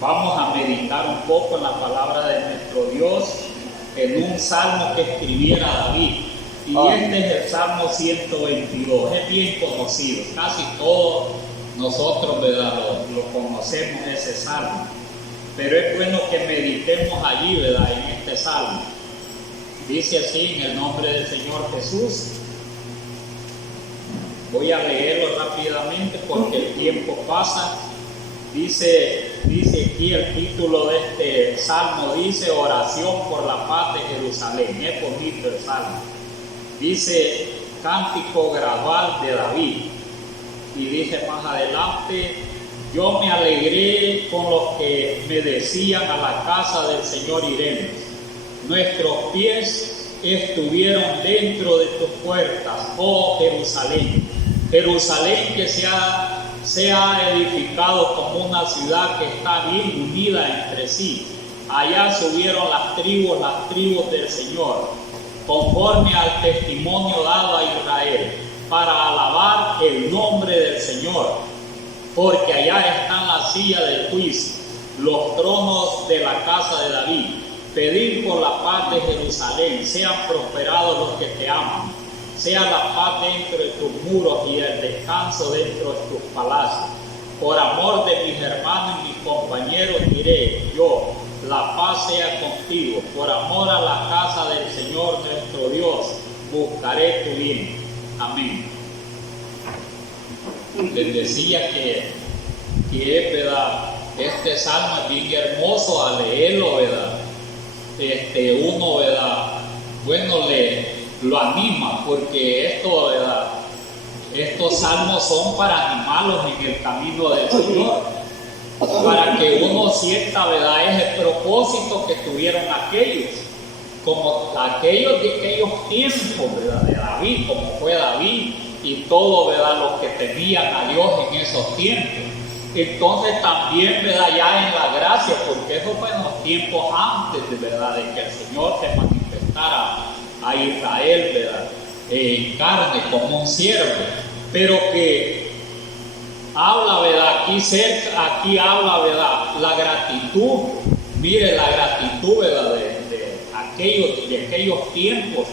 Vamos a meditar un poco en la palabra de nuestro Dios en un salmo que escribiera David. Y este es el Salmo 122, es bien conocido, casi todos nosotros, ¿verdad?, lo conocemos ese salmo. Pero es bueno que meditemos allí, ¿verdad?, en este salmo. Dice así, en el nombre del Señor Jesús. Voy a leerlo rápidamente porque el tiempo pasa. Dice aquí el título de este salmo, dice oración por la paz de Jerusalén. Es bonito el salmo. Dice cántico gradual de David. Y dice más adelante, yo me alegré con los que me decían a la casa del Señor iremos. Nuestros pies estuvieron dentro de tus puertas, oh Jerusalén. Jerusalén que se ha edificado como una ciudad que está bien unida entre sí. Allá subieron las tribus del Señor, conforme al testimonio dado a Israel, para alabar el nombre del Señor, porque allá están las sillas del juicio, los tronos de la casa de David. Pedir por la paz de Jerusalén, sean prosperados los que te aman, sea la paz dentro de tus muros y el descanso dentro de tus palacios. Por amor de mis hermanos y mis compañeros diré yo, la paz sea contigo. Por amor a la casa del Señor nuestro Dios, buscaré tu bien. Amén. Les decía que es verdad, este salmo es bien hermoso al leerlo, ¿verdad? Uno, ¿verdad?, bueno, lo anima, porque esto, ¿verdad?, estos salmos son para animarlos en el camino del Señor, para que uno sienta, ¿verdad?, ese propósito que tuvieron aquellos, como aquellos de aquellos tiempos, ¿verdad?, de David, como fue David y todo, ¿verdad?, los que temían a Dios en esos tiempos. Entonces también, ¿verdad?, ya en la gracia, porque eso fue en los tiempos antes, ¿verdad?, de que el Señor se manifestara a Israel, ¿verdad?, en carne como un siervo, pero que habla, ¿verdad?, aquí habla, ¿verdad?, la gratitud. Mire la gratitud, ¿verdad?, de aquellos tiempos,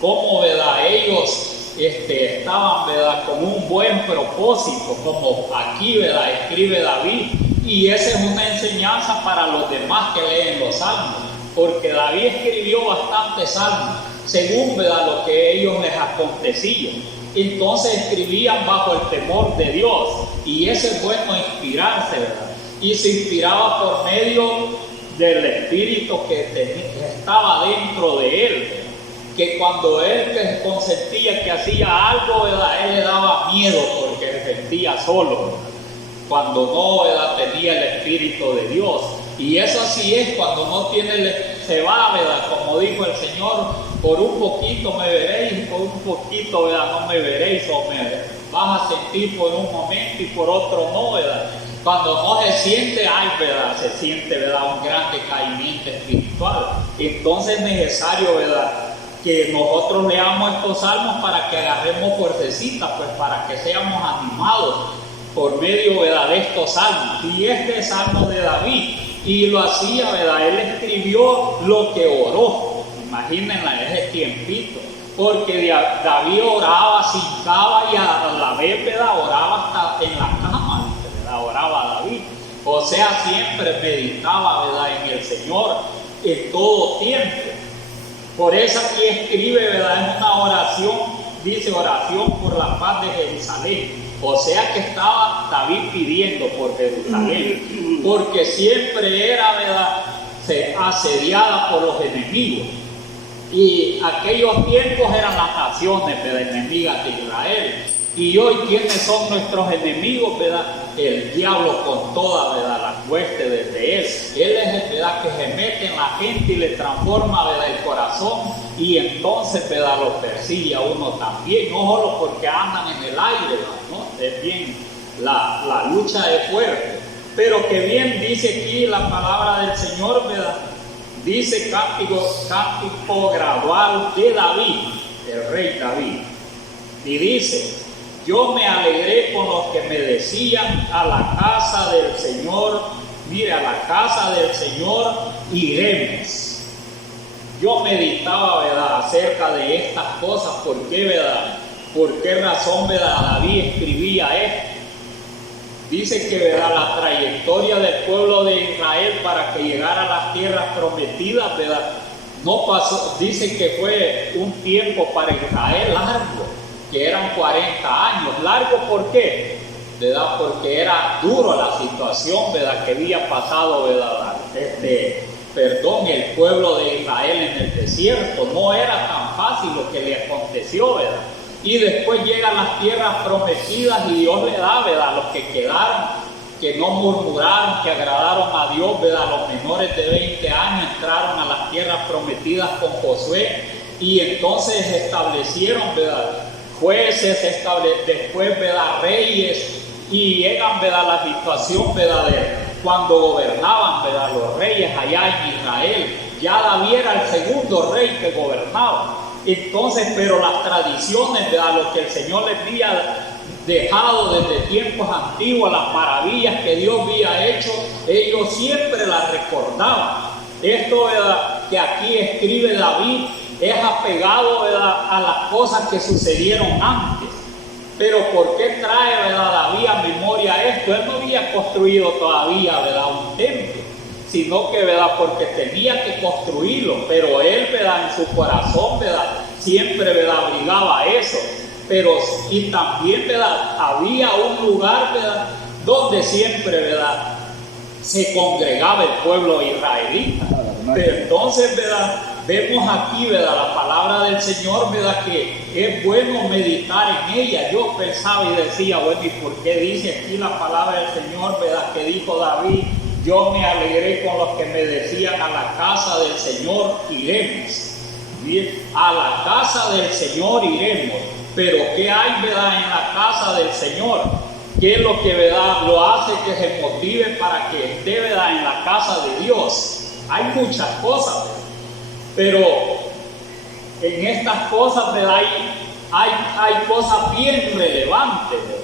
cómo, ¿verdad?, ellos estaban, ¿verdad?, con un buen propósito, como aquí, ¿verdad?, escribe David. Y esa es una enseñanza para los demás que leen los salmos, porque David escribió bastantes salmos según, ¿verdad?, lo que ellos les acontecía. Entonces escribían bajo el temor de Dios, y eso es bueno, inspirarse, ¿verdad? Y se inspiraba por medio del Espíritu que estaba dentro de él, ¿verdad?, que cuando él consentía que hacía algo, ¿verdad?, él le daba miedo porque se sentía solo, ¿verdad?, cuando no, ¿verdad?, tenía el Espíritu de Dios. Y eso así es, cuando no tiene, se va, ¿verdad?, como dijo el Señor, por un poquito me veréis, por un poquito, ¿verdad?, no me veréis, o me vas a sentir por un momento y por otro no, ¿verdad? Cuando no se siente, ¿verdad?, se siente, ¿verdad?, un gran decaimiento espiritual. Entonces es necesario, ¿verdad?, que nosotros leamos estos salmos para que agarremos fuercecita, pues para que seamos animados por medio, ¿verdad?, de estos salmos. Y este salmo de David, y lo hacía, ¿verdad?, él escribió lo que oró. Imagínense ese tiempito, porque David oraba, se hincaba y a la vez, ¿verdad?, oraba hasta en la cama, ¿verdad?, oraba David. O sea, siempre meditaba, ¿verdad?, en el Señor en todo tiempo. Por eso aquí escribe, ¿verdad?, es una oración, dice oración por la paz de Jerusalén. O sea que estaba David pidiendo por Jerusalén, porque siempre era, ¿verdad?, asediada por los enemigos. Y aquellos tiempos eran las naciones, ¿verdad?, enemigas de Israel. Y hoy, ¿quiénes son nuestros enemigos, verdad? El diablo con toda, ¿verdad?, las huestes de él. Él es el, ¿verdad?, que se mete en la gente y le transforma, ¿verdad?, el corazón, y entonces, ¿verdad?, lo persigue a uno también, no solo porque andan en el aire, ¿verdad?, ¿no? Es bien, la lucha es fuerte, pero que bien dice aquí la palabra del Señor, ¿verdad? Dice cántico gradual de David, el rey David, y dice: yo me alegré con los que me decían, a la casa del Señor mire, a la casa del Señor iremos. Yo meditaba, ¿verdad?, acerca de estas cosas. ¿Por qué, verdad? ¿Por qué razón, verdad, David escribía esto? Dice que, verdad, la trayectoria del pueblo de Israel para que llegara a las tierras prometidas, verdad, no pasó. Dice que fue un tiempo para Israel largo, que eran 40 años. ¿Largo por qué? ¿Verdad? Porque era duro la situación, ¿verdad?, que había pasado, ¿verdad?, el pueblo de Israel en el desierto. No era tan fácil lo que le aconteció, ¿verdad? Y después llegan las tierras prometidas y Dios le da, ¿verdad?, a los que quedaron, que no murmuraron, que agradaron a Dios, ¿verdad?, los menores de 20 años entraron a las tierras prometidas con Josué y entonces establecieron, ¿verdad?, jueces, después, ¿verdad?, reyes, y llegan, ¿verdad?, la situación, ¿verdad?, cuando gobernaban, ¿verdad?, los reyes allá en Israel. Ya David era el segundo rey que gobernaba. Entonces, pero las tradiciones, ¿verdad?, lo que el Señor les había dejado desde tiempos antiguos, las maravillas que Dios había hecho, ellos siempre las recordaban. Esto, ¿verdad?, que aquí escribe David es apegado, ¿verdad?, a las cosas que sucedieron antes. Pero ¿por qué trae, ¿verdad?, David a memoria esto? Él no había construido todavía, ¿verdad?, un templo, sino que, ¿verdad?, porque tenía que construirlo, pero él, ¿verdad?, en su corazón, ¿verdad?, siempre, ¿verdad?, abrigaba eso. Pero, y también, ¿verdad?, había un lugar, ¿verdad?, donde siempre, ¿verdad?, se congregaba el pueblo israelita. Pero entonces, ¿verdad?, vemos aquí, ¿verdad?, la palabra del Señor, ¿verdad?, que es bueno meditar en ella. Yo pensaba y decía, bueno, ¿y por qué dice aquí la palabra del Señor, ¿verdad?, que dijo David? Yo me alegré con los que me decían, a la casa del Señor iremos. Bien, a la casa del Señor iremos. Pero ¿qué hay, verdad, en la casa del Señor? ¿Qué es lo que, verdad, lo hace que se motive para que esté, verdad, en la casa de Dios? Hay muchas cosas, ¿verdad? Pero en estas cosas, ¿verdad?, hay cosas bien relevantes, ¿verdad?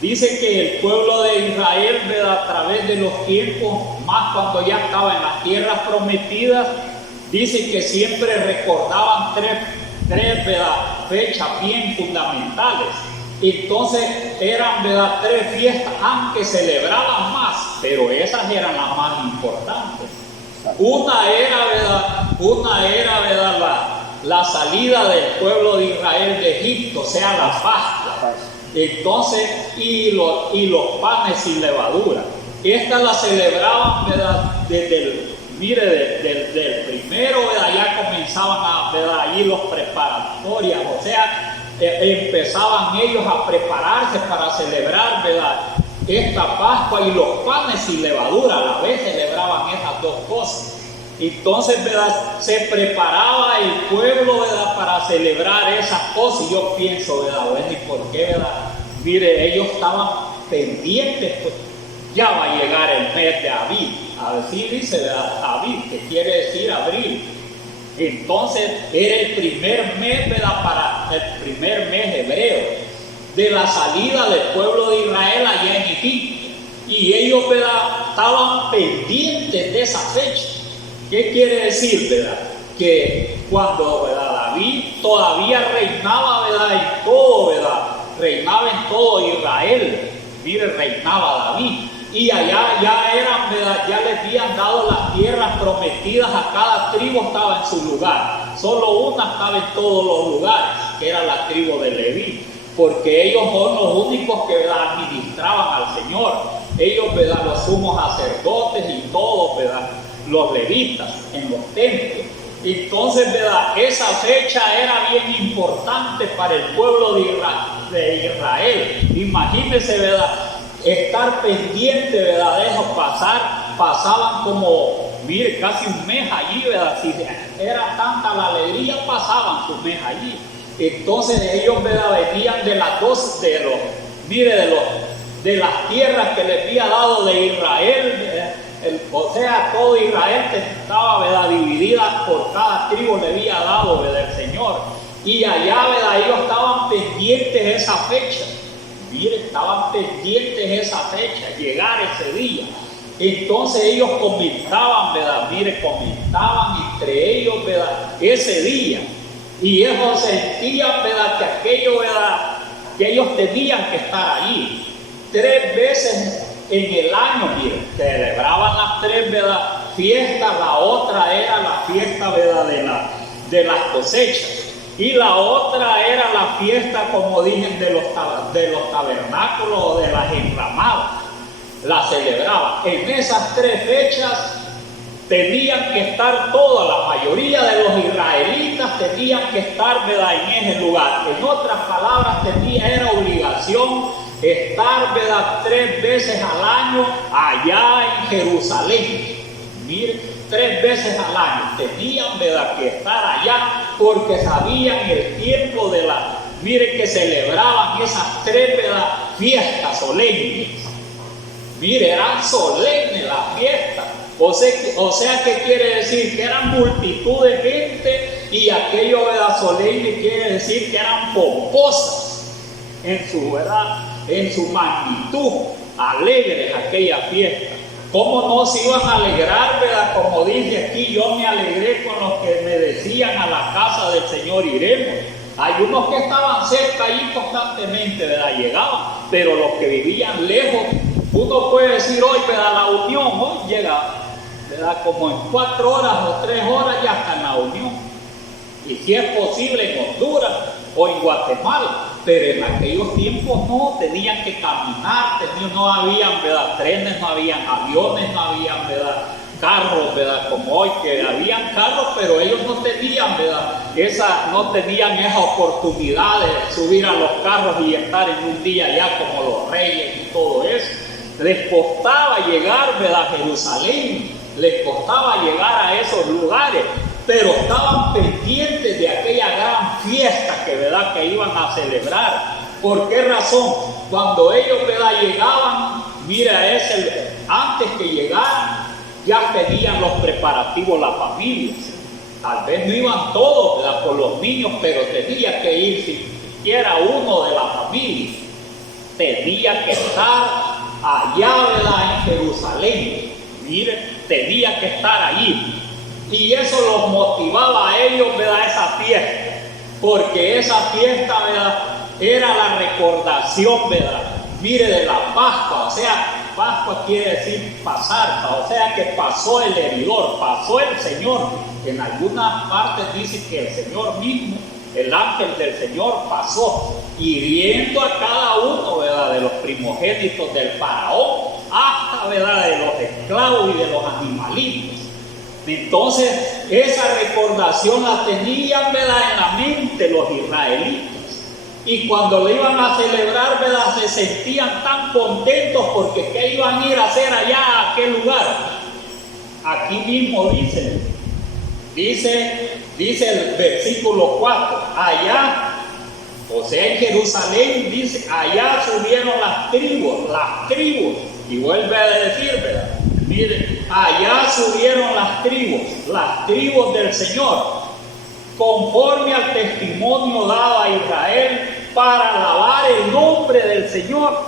Dice que el pueblo de Israel, ¿verdad?, a través de los tiempos, más cuando ya estaba en las tierras prometidas, dice que siempre recordaban tres, ¿verdad?, fechas bien fundamentales. Entonces eran, ¿verdad?, 3 fiestas, aunque celebraban más, pero esas eran las más importantes. Una era, ¿verdad?, la salida del pueblo de Israel de Egipto, o sea, la Pascua. Entonces, y los panes sin levadura. Estas las celebraban, ¿verdad?, desde del primero, ¿verdad?, ya comenzaban a, ¿verdad?, allí los preparatorios, o sea, empezaban ellos a prepararse para celebrar, ¿verdad?, esta Pascua, y los panes sin levadura, a la vez celebraban esas dos cosas. Entonces, ¿verdad?, se preparaba el pueblo, ¿verdad?, para celebrar esas cosas. Y yo pienso, ¿verdad?, bueno, ¿y por qué, verdad? Mire, ellos estaban pendientes, pues ya va a llegar el mes de Abib. Así dice, ¿verdad?, Abib, que quiere decir abril. Entonces era el primer mes, ¿verdad?, para el primer mes hebreo de la salida del pueblo de Israel allá en Egipto. Y ellos, ¿verdad?, estaban pendientes de esa fecha. ¿Qué quiere decir, verdad? Que cuando, ¿verdad?, David todavía reinaba, ¿verdad?, en todo, ¿verdad?, reinaba en todo Israel. Mire, reinaba David. Y allá ya eran, ¿verdad?, ya les habían dado las tierras prometidas, a cada tribu estaba en su lugar. Solo una estaba en todos los lugares, que era la tribu de Leví, porque ellos son los únicos que, ¿verdad?, administraban al Señor. Ellos, ¿verdad?, los sumos sacerdotes y todos, ¿verdad?, los levitas en los templos. Entonces, ¿verdad?, esa fecha era bien importante para el pueblo de Israel. Imagínense, ¿verdad?, estar pendiente, ¿verdad?, de eso, pasaban como, mire, casi un mes allí, ¿verdad? Si era tanta la alegría, pasaban su mes allí. Entonces ellos, ¿verdad?, venían de las dos, de las tierras que les había dado de Israel, o sea, todo Israel estaba, ¿verdad?, dividida por cada tribu, le había dado, ¿verdad?, el Señor. Y allá, ¿verdad?, ellos estaban pendientes de esa fecha. Mire, estaban pendientes de esa fecha, llegar ese día. Entonces ellos comentaban, ¿verdad? Mire, comentaban entre ellos, ¿verdad? Ese día. Y ellos sentían, ¿verdad? Que aquello, ¿verdad? Que ellos tenían que estar allí. 3 veces en el año, mire, celebraban las 3, ¿verdad? Fiestas. La otra era la fiesta, ¿verdad? De las cosechas. Y la otra era la fiesta, como dije, de los tabernáculos o de las enramadas. La celebraban. En esas 3 fechas tenían que estar toda la mayoría de los israelitas tenían que estar, ¿verdad? En ese lugar. En otras palabras, era obligación estar, ¿verdad? 3 veces al año allá en Jerusalén. Mire, 3 veces al año tenían, ¿verdad? Que estar allá porque sabían el tiempo mire, que celebraban esas 3, ¿verdad? Fiestas solemnes. Mire, eran solemnes las fiestas. O sea, ¿qué quiere decir? Que eran multitud de gente, y aquello, ¿verdad? Solemne quiere decir que eran pomposas en su, ¿verdad? En su magnitud, alegres aquella fiesta. ¿Cómo no se iban a alegrar, ¿verdad? Como dice aquí, yo me alegré con los que me decían, a la casa del Señor iremos. Hay unos que estaban cerca allí constantemente, ¿verdad? Llegaban, pero los que vivían lejos, uno puede decir hoy, ¿verdad? La Unión, hoy llega, ¿verdad? Como en 4 horas o 3 horas ya está en la Unión. Y si es posible en Honduras o en Guatemala, pero en aquellos tiempos no, tenían que caminar, no habían, ¿verdad? Trenes, no habían aviones, no habían, ¿verdad? Carros, ¿verdad? Como hoy, que habían carros, pero ellos no tenían, ¿verdad? No tenían esa oportunidad de subir a los carros y estar en un día ya como los reyes y todo eso. Les costaba llegar, ¿verdad? A Jerusalén, les costaba llegar a esos lugares, pero estaban pendientes de aquella gran fiesta que, ¿verdad? Que iban a celebrar. ¿Por qué razón? Cuando ellos, ¿verdad? Llegaban, mira, antes que llegaran, ya tenían los preparativos las familias. Tal vez no iban todos, ¿verdad? Por los niños, pero tenía que ir siquiera uno de la familia. Tenía que estar allá, ¿verdad? En Jerusalén. Mire, tenía que estar allí. Y eso los motivaba a ellos, ¿verdad? Esa fiesta. Porque esa fiesta, ¿verdad? Era la recordación, ¿verdad? Mire, de la Pascua. O sea, Pascua quiere decir pasar. O sea, que pasó el heridor, pasó el Señor. En algunas partes dice que el Señor mismo, el ángel del Señor, pasó hiriendo a cada uno, ¿verdad? De los primogénitos del faraón, hasta, ¿verdad? De los esclavos y de los animalitos. Entonces, esa recordación la tenían, ¿verdad? En la mente los israelitas. Y cuando lo iban a celebrar, ¿verdad? Se sentían tan contentos porque ¿qué iban a ir a hacer allá a aquel lugar? Aquí mismo dice el versículo 4, allá, o sea, en Jerusalén, dice, allá subieron las tribus, y vuelve a decir, ¿verdad? Mire, allá subieron las tribus del Señor, conforme al testimonio dado a Israel para alabar el nombre del Señor.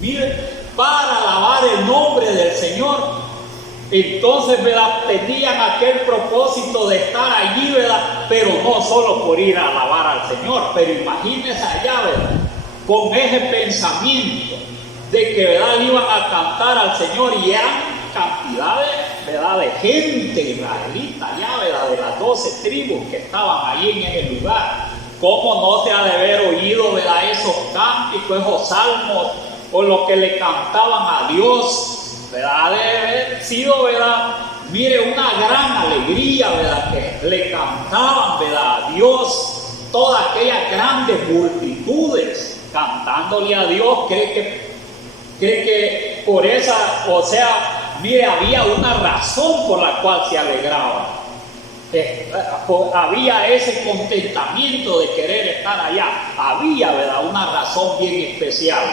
Mire, para alabar el nombre del Señor. Entonces, ¿verdad? Tenían aquel propósito de estar allí, ¿verdad? Pero no solo por ir a alabar al Señor, pero imagínense allá, ¿verdad? Con ese pensamiento de que, ¿verdad? Iban a cantar al Señor, y eran cantidades, ¿verdad? De gente israelita allá, ¿verdad? De las 12 tribus que estaban allí en ese lugar. ¿Cómo no se ha de haber oído, ¿verdad? Esos cánticos, esos salmos, o lo que le cantaban a Dios, ¿verdad? De haber sido, ¿verdad? Mire, una gran alegría, ¿verdad? Que le cantaban, ¿verdad? A Dios, todas aquellas grandes multitudes cantándole a Dios. Cree que por esa, o sea, mire, había una razón por la cual se alegraban. Había ese contentamiento de querer estar allá. Había, ¿verdad? Una razón bien especial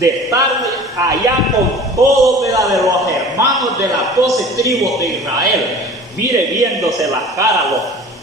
de estar allá con todos, ¿verdad? De los hermanos de las 12 tribus de Israel. Mire, viéndose las caras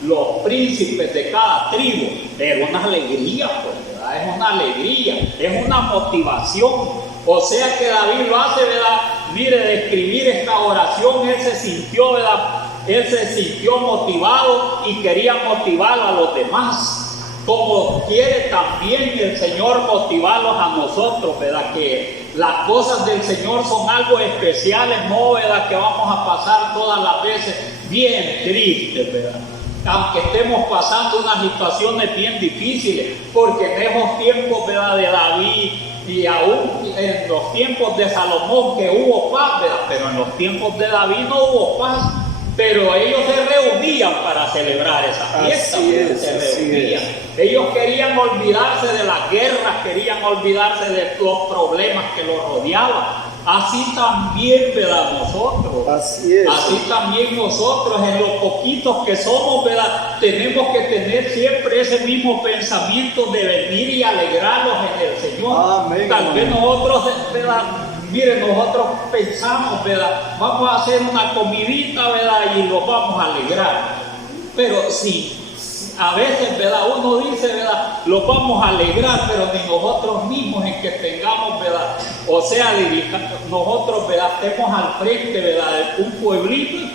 los príncipes de cada tribu. Era una alegría, pues, ¿verdad? Es una alegría, es una motivación. O sea que David lo hace, ¿verdad? mire, de escribir esta oración, él se sintió, ¿verdad? Él se sintió motivado y quería motivar a los demás. Como quiere también el Señor motivarlos a nosotros, ¿verdad? Que las cosas del Señor son algo especiales, no, ¿verdad? Que vamos a pasar todas las veces bien tristes, ¿verdad? Aunque estemos pasando unas situaciones bien difíciles, porque en esos tiempos, ¿verdad? De David y aún en los tiempos de Salomón que hubo paz, ¿verdad? Pero en los tiempos de David no hubo paz. Pero ellos se reunían para celebrar esa fiesta. Se reunían. Ellos querían olvidarse de las guerras, querían olvidarse de los problemas que los rodeaban. Así también, ¿verdad? Nosotros. Así también nosotros, en los poquitos que somos, ¿verdad? Tenemos que tener siempre ese mismo pensamiento de venir y alegrarnos en el Señor. Amén. Tal vez nosotros, ¿verdad? Miren, nosotros pensamos, ¿verdad? Vamos a hacer una comidita, ¿verdad? Y nos vamos a alegrar. Pero sí, a veces, ¿verdad? Uno dice, ¿verdad? Los vamos a alegrar, pero ni nosotros mismos en que tengamos, ¿verdad? O sea, nosotros, ¿verdad? Estemos al frente, ¿verdad? De un pueblito.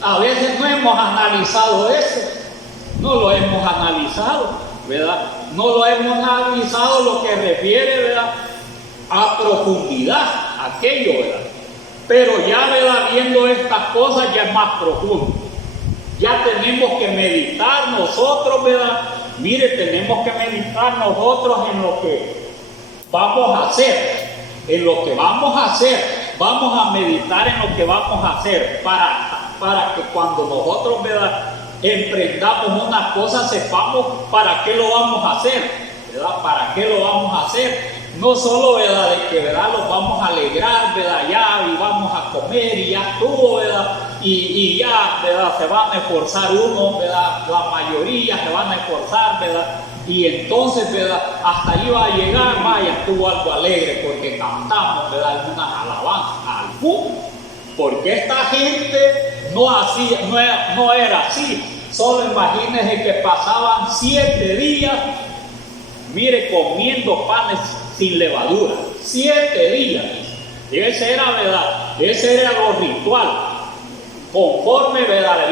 A veces no hemos analizado eso. No lo hemos analizado, ¿verdad? No lo hemos analizado lo que refiere, ¿verdad? A profundidad, aquello, ¿verdad? Pero ya, ¿verdad? Viendo estas cosas ya es más profundo. Ya tenemos que meditar nosotros, ¿verdad? Mire, tenemos que meditar nosotros en lo que vamos a hacer. En lo que vamos a hacer. Vamos a meditar en lo que vamos a hacer para que cuando nosotros, ¿verdad? Emprendamos una cosa, sepamos para qué lo vamos a hacer, ¿verdad? ¿Para qué lo vamos a hacer? No solo, ¿verdad? De que, ¿verdad? Los vamos a alegrar, ¿verdad? Ya, y vamos a comer y ya estuvo, ¿verdad? Y ya, ¿verdad? Se van a esforzar uno, ¿verdad? La mayoría se van a esforzar, ¿verdad? Y entonces, ¿verdad? Hasta ahí va a llegar, vaya, estuvo algo alegre porque cantamos, ¿verdad? Algunas alabanzas al fútbol. Porque esta gente no era así. Solo imagínense que pasaban 7 días, mire, comiendo panes sin levadura. 7 días. Ese era, ¿verdad? Ese era lo ritual. Conforme, ¿verdad?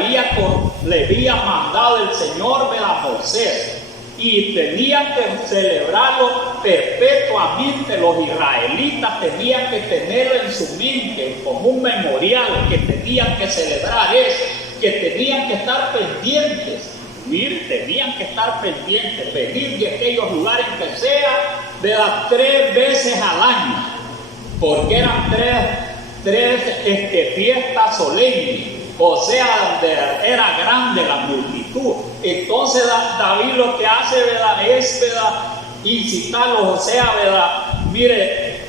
Le había mandado el Señor, ¿verdad? A Moisés. Y tenían que celebrarlo perpetuamente. Los israelitas tenían que tenerlo en su mente como un memorial, que tenían que celebrar eso, que tenían que estar pendientes. Mire, tenían que estar pendientes, venir de aquellos lugares que sea, ¿verdad? 3 veces al año, porque eran tres fiestas solemnes, o sea, donde era grande la multitud. Entonces David lo que hace, ¿verdad? Es, ¿verdad? Incitarlos, o sea, ¿verdad? Mire,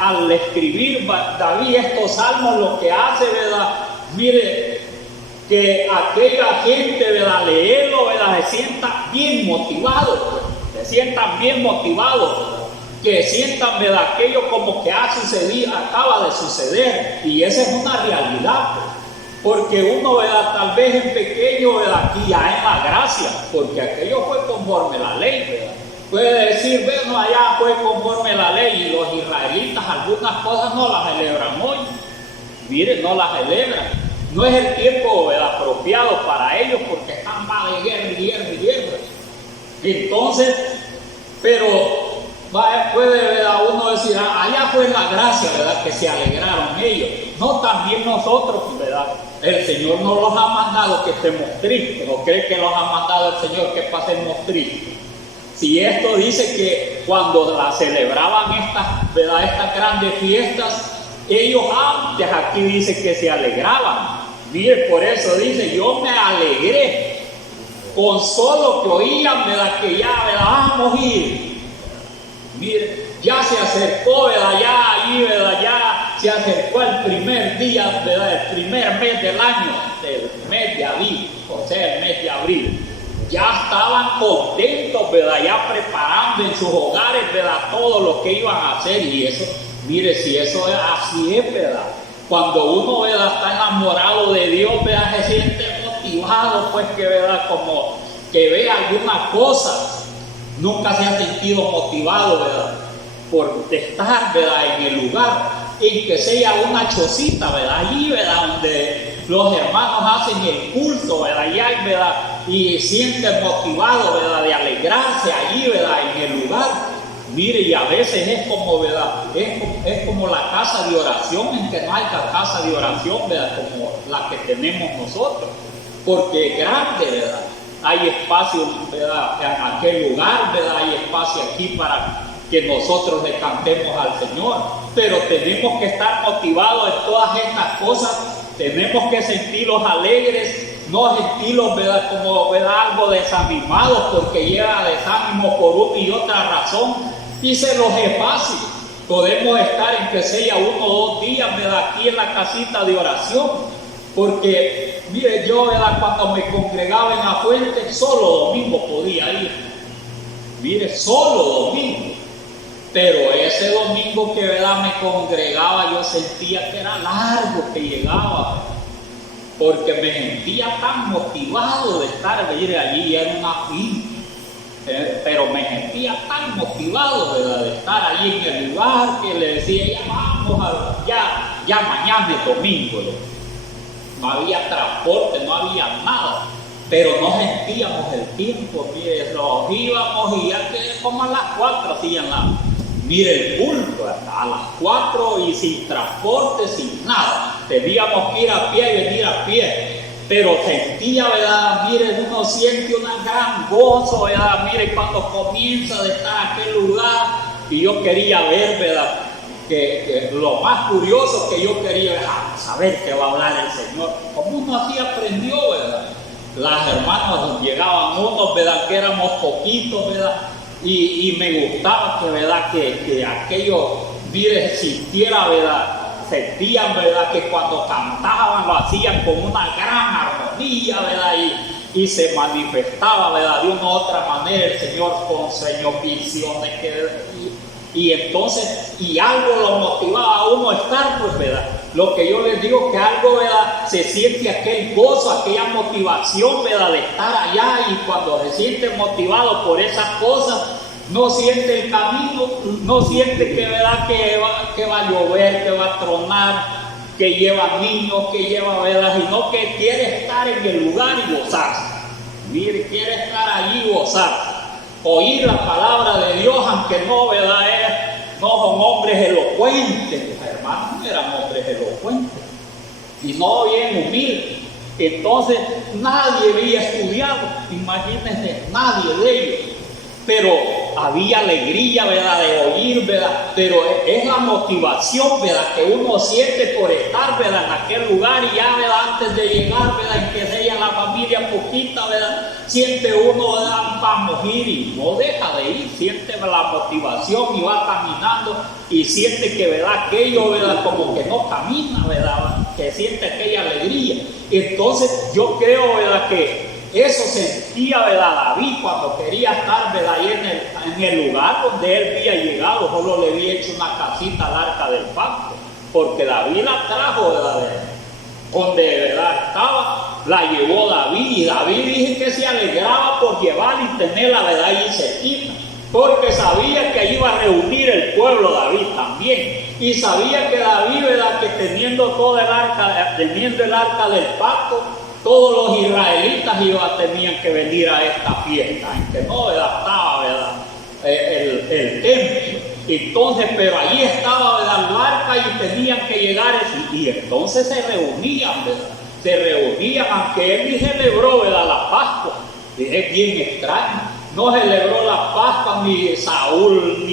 al escribir David estos salmos, lo que hace, ¿verdad? Mire, que aquella gente, ¿verdad? Leerlo, ¿verdad? Se sienta bien motivado, pues. Se sientan bien motivados, que sientan, ¿verdad? Aquello como que ha sucedido, acaba de suceder, y esa es una realidad, pues. Porque uno, ¿verdad? Tal vez en pequeño, ¿verdad? Aquí ya es la gracia, porque aquello fue conforme la ley, ¿verdad? Puede decir, bueno, allá fue conforme la ley, y los israelitas algunas cosas no las celebran hoy. Miren, no las celebran. No es el tiempo, ¿verdad? Apropiado para ellos, porque están más de guerra. Entonces, pero puede, ¿verdad? Uno decir, allá fue la gracia, ¿verdad? Que se alegraron ellos. No, también nosotros, ¿verdad? El Señor no los ha mandado que estemos tristes. ¿No cree que los ha mandado el Señor que pasemos tristes? Si esto dice que cuando la celebraban ¿verdad? Estas grandes fiestas, ellos antes aquí dice que se alegraban. Mire, por eso dice, yo me alegré con solo que oían, ¿verdad? Que ya, ¿verdad? Vamos a ir. Mire, ya se acercó, ¿verdad? Ya ahí, ¿verdad? Ya se acercó el primer día, ¿verdad? El primer mes del año, del mes de abril, o sea, el mes de abril. Ya estaban contentos, ¿verdad? Ya preparando en sus hogares, ¿verdad? Todo lo que iban a hacer. Y eso, mire, si eso es así, es, ¿verdad? Cuando uno, ¿verdad? Está enamorado de Dios, ¿verdad? Se siente motivado, pues, que, ¿verdad? Como que ve alguna cosa. Nunca se ha sentido motivado, ¿verdad? Por estar, ¿verdad? En el lugar. en que sea una chocita, ¿verdad? Allí, ¿verdad? Donde los hermanos hacen el culto, ¿verdad? Allá, ¿verdad? Y sienten motivados, ¿verdad? De alegrarse allí, ¿verdad? En el lugar. Mire, y a veces es como, ¿verdad? Es como la casa de oración, en que no hay casa de oración, ¿verdad? Como la que tenemos nosotros, porque es grande, ¿verdad? Hay espacio, ¿verdad? En aquel lugar, ¿verdad? Hay espacio aquí para que nosotros le cantemos al Señor, pero tenemos que estar motivados en todas estas cosas, tenemos que sentirlos alegres, no sentirlos, ¿verdad? Como, ¿verdad? Algo desanimados, porque llega desánimo por una y otra razón, y se los es fácil. Podemos estar en que sea 1 o 2 días, ¿verdad? Aquí en la casita de oración, porque, mire, yo, ¿verdad? Cuando me congregaba en la fuente, solo domingo podía ir, mire, solo domingo. Pero ese domingo que, ¿verdad? Me congregaba, yo sentía que era largo que llegaba, porque me sentía tan motivado de estar, mire, allí era una finca, pero me sentía tan motivado, ¿verdad? De estar allí en el lugar, que le decía, ya vamos, ya mañana es domingo, no había transporte, no había nada, pero no sentíamos el tiempo, mire, nos íbamos y ya que como a las 4 hacían mire el culto, a las 4 y sin transporte, sin nada. Teníamos que ir a pie y venir a pie. Pero sentía, ¿verdad? Mire, uno siente un gran gozo, ¿verdad? Mire, cuando comienza de estar en aquel lugar. Y yo quería ver, ¿verdad? Que lo más curioso que yo quería saber qué va a hablar el Señor. Como uno así aprendió, ¿verdad? Las hermanas llegaban unos, ¿verdad? Que éramos poquitos, ¿verdad? Y me gustaba que, ¿verdad? Que aquello, mire, sintiera, ¿verdad? Sentían, ¿verdad? Que cuando cantaban lo hacían con una gran armonía, ¿verdad? Y se manifestaba, ¿verdad? De una u otra manera el Señor con señor visiones y entonces, y algo lo motivaba a uno a estar, pues, ¿verdad? Lo que yo les digo, que algo, ¿verdad? Se siente aquel gozo, aquella motivación, ¿verdad? De estar allá, y cuando se siente motivado por esas cosas, no siente el camino, no siente que, ¿verdad? Que va a llover, que va a tronar, que lleva niños, que lleva, ¿verdad? Sino que quiere estar en el lugar y gozarse. Mire, quiere estar allí y gozarse. Oír la palabra de Dios, aunque no, ¿verdad? No son hombres elocuentes, los hermanos no eran hombres elocuentes, y no bien humildes. Entonces nadie había estudiado, imagínense, nadie de ellos, pero había alegría, ¿verdad? De oír, ¿verdad? Pero es la motivación, ¿verdad? Que uno siente por estar, ¿verdad? En aquel lugar, y ya, ¿verdad? Antes de llegar, ¿verdad? En que sea la familia poquita, ¿verdad? Siente uno, ¿verdad? Vamos a ir, y no deja de ir, siente la motivación y va caminando, y siente que, ¿verdad? Aquello, ¿verdad? Como que no camina, ¿verdad? Que siente aquella alegría. Entonces yo creo, ¿verdad? Que eso sentía, ¿verdad? David cuando quería estar, ¿verdad? Ahí en el lugar donde él había llegado. Solo le había hecho una casita al arca del pacto, porque David la trajo, ¿verdad? Donde, ¿verdad? Estaba, la llevó David, y David dice que se alegraba por llevar y tenerla, ¿verdad? Ahí cerquita, porque sabía que iba a reunir el pueblo David también, y sabía que David, ¿verdad? Que teniendo todo el arca, teniendo el arca del pacto, todos los israelitas tenían que venir a esta fiesta, en que no, ¿verdad? Estaba, ¿verdad? El templo. Entonces, pero allí estaba, ¿verdad? El arca, y tenían que llegar, y entonces se reunían, ¿verdad? Se reunían, aunque él ni celebró, ¿verdad? La Pascua. Es bien extraño. No celebró la Pascua ni Saúl,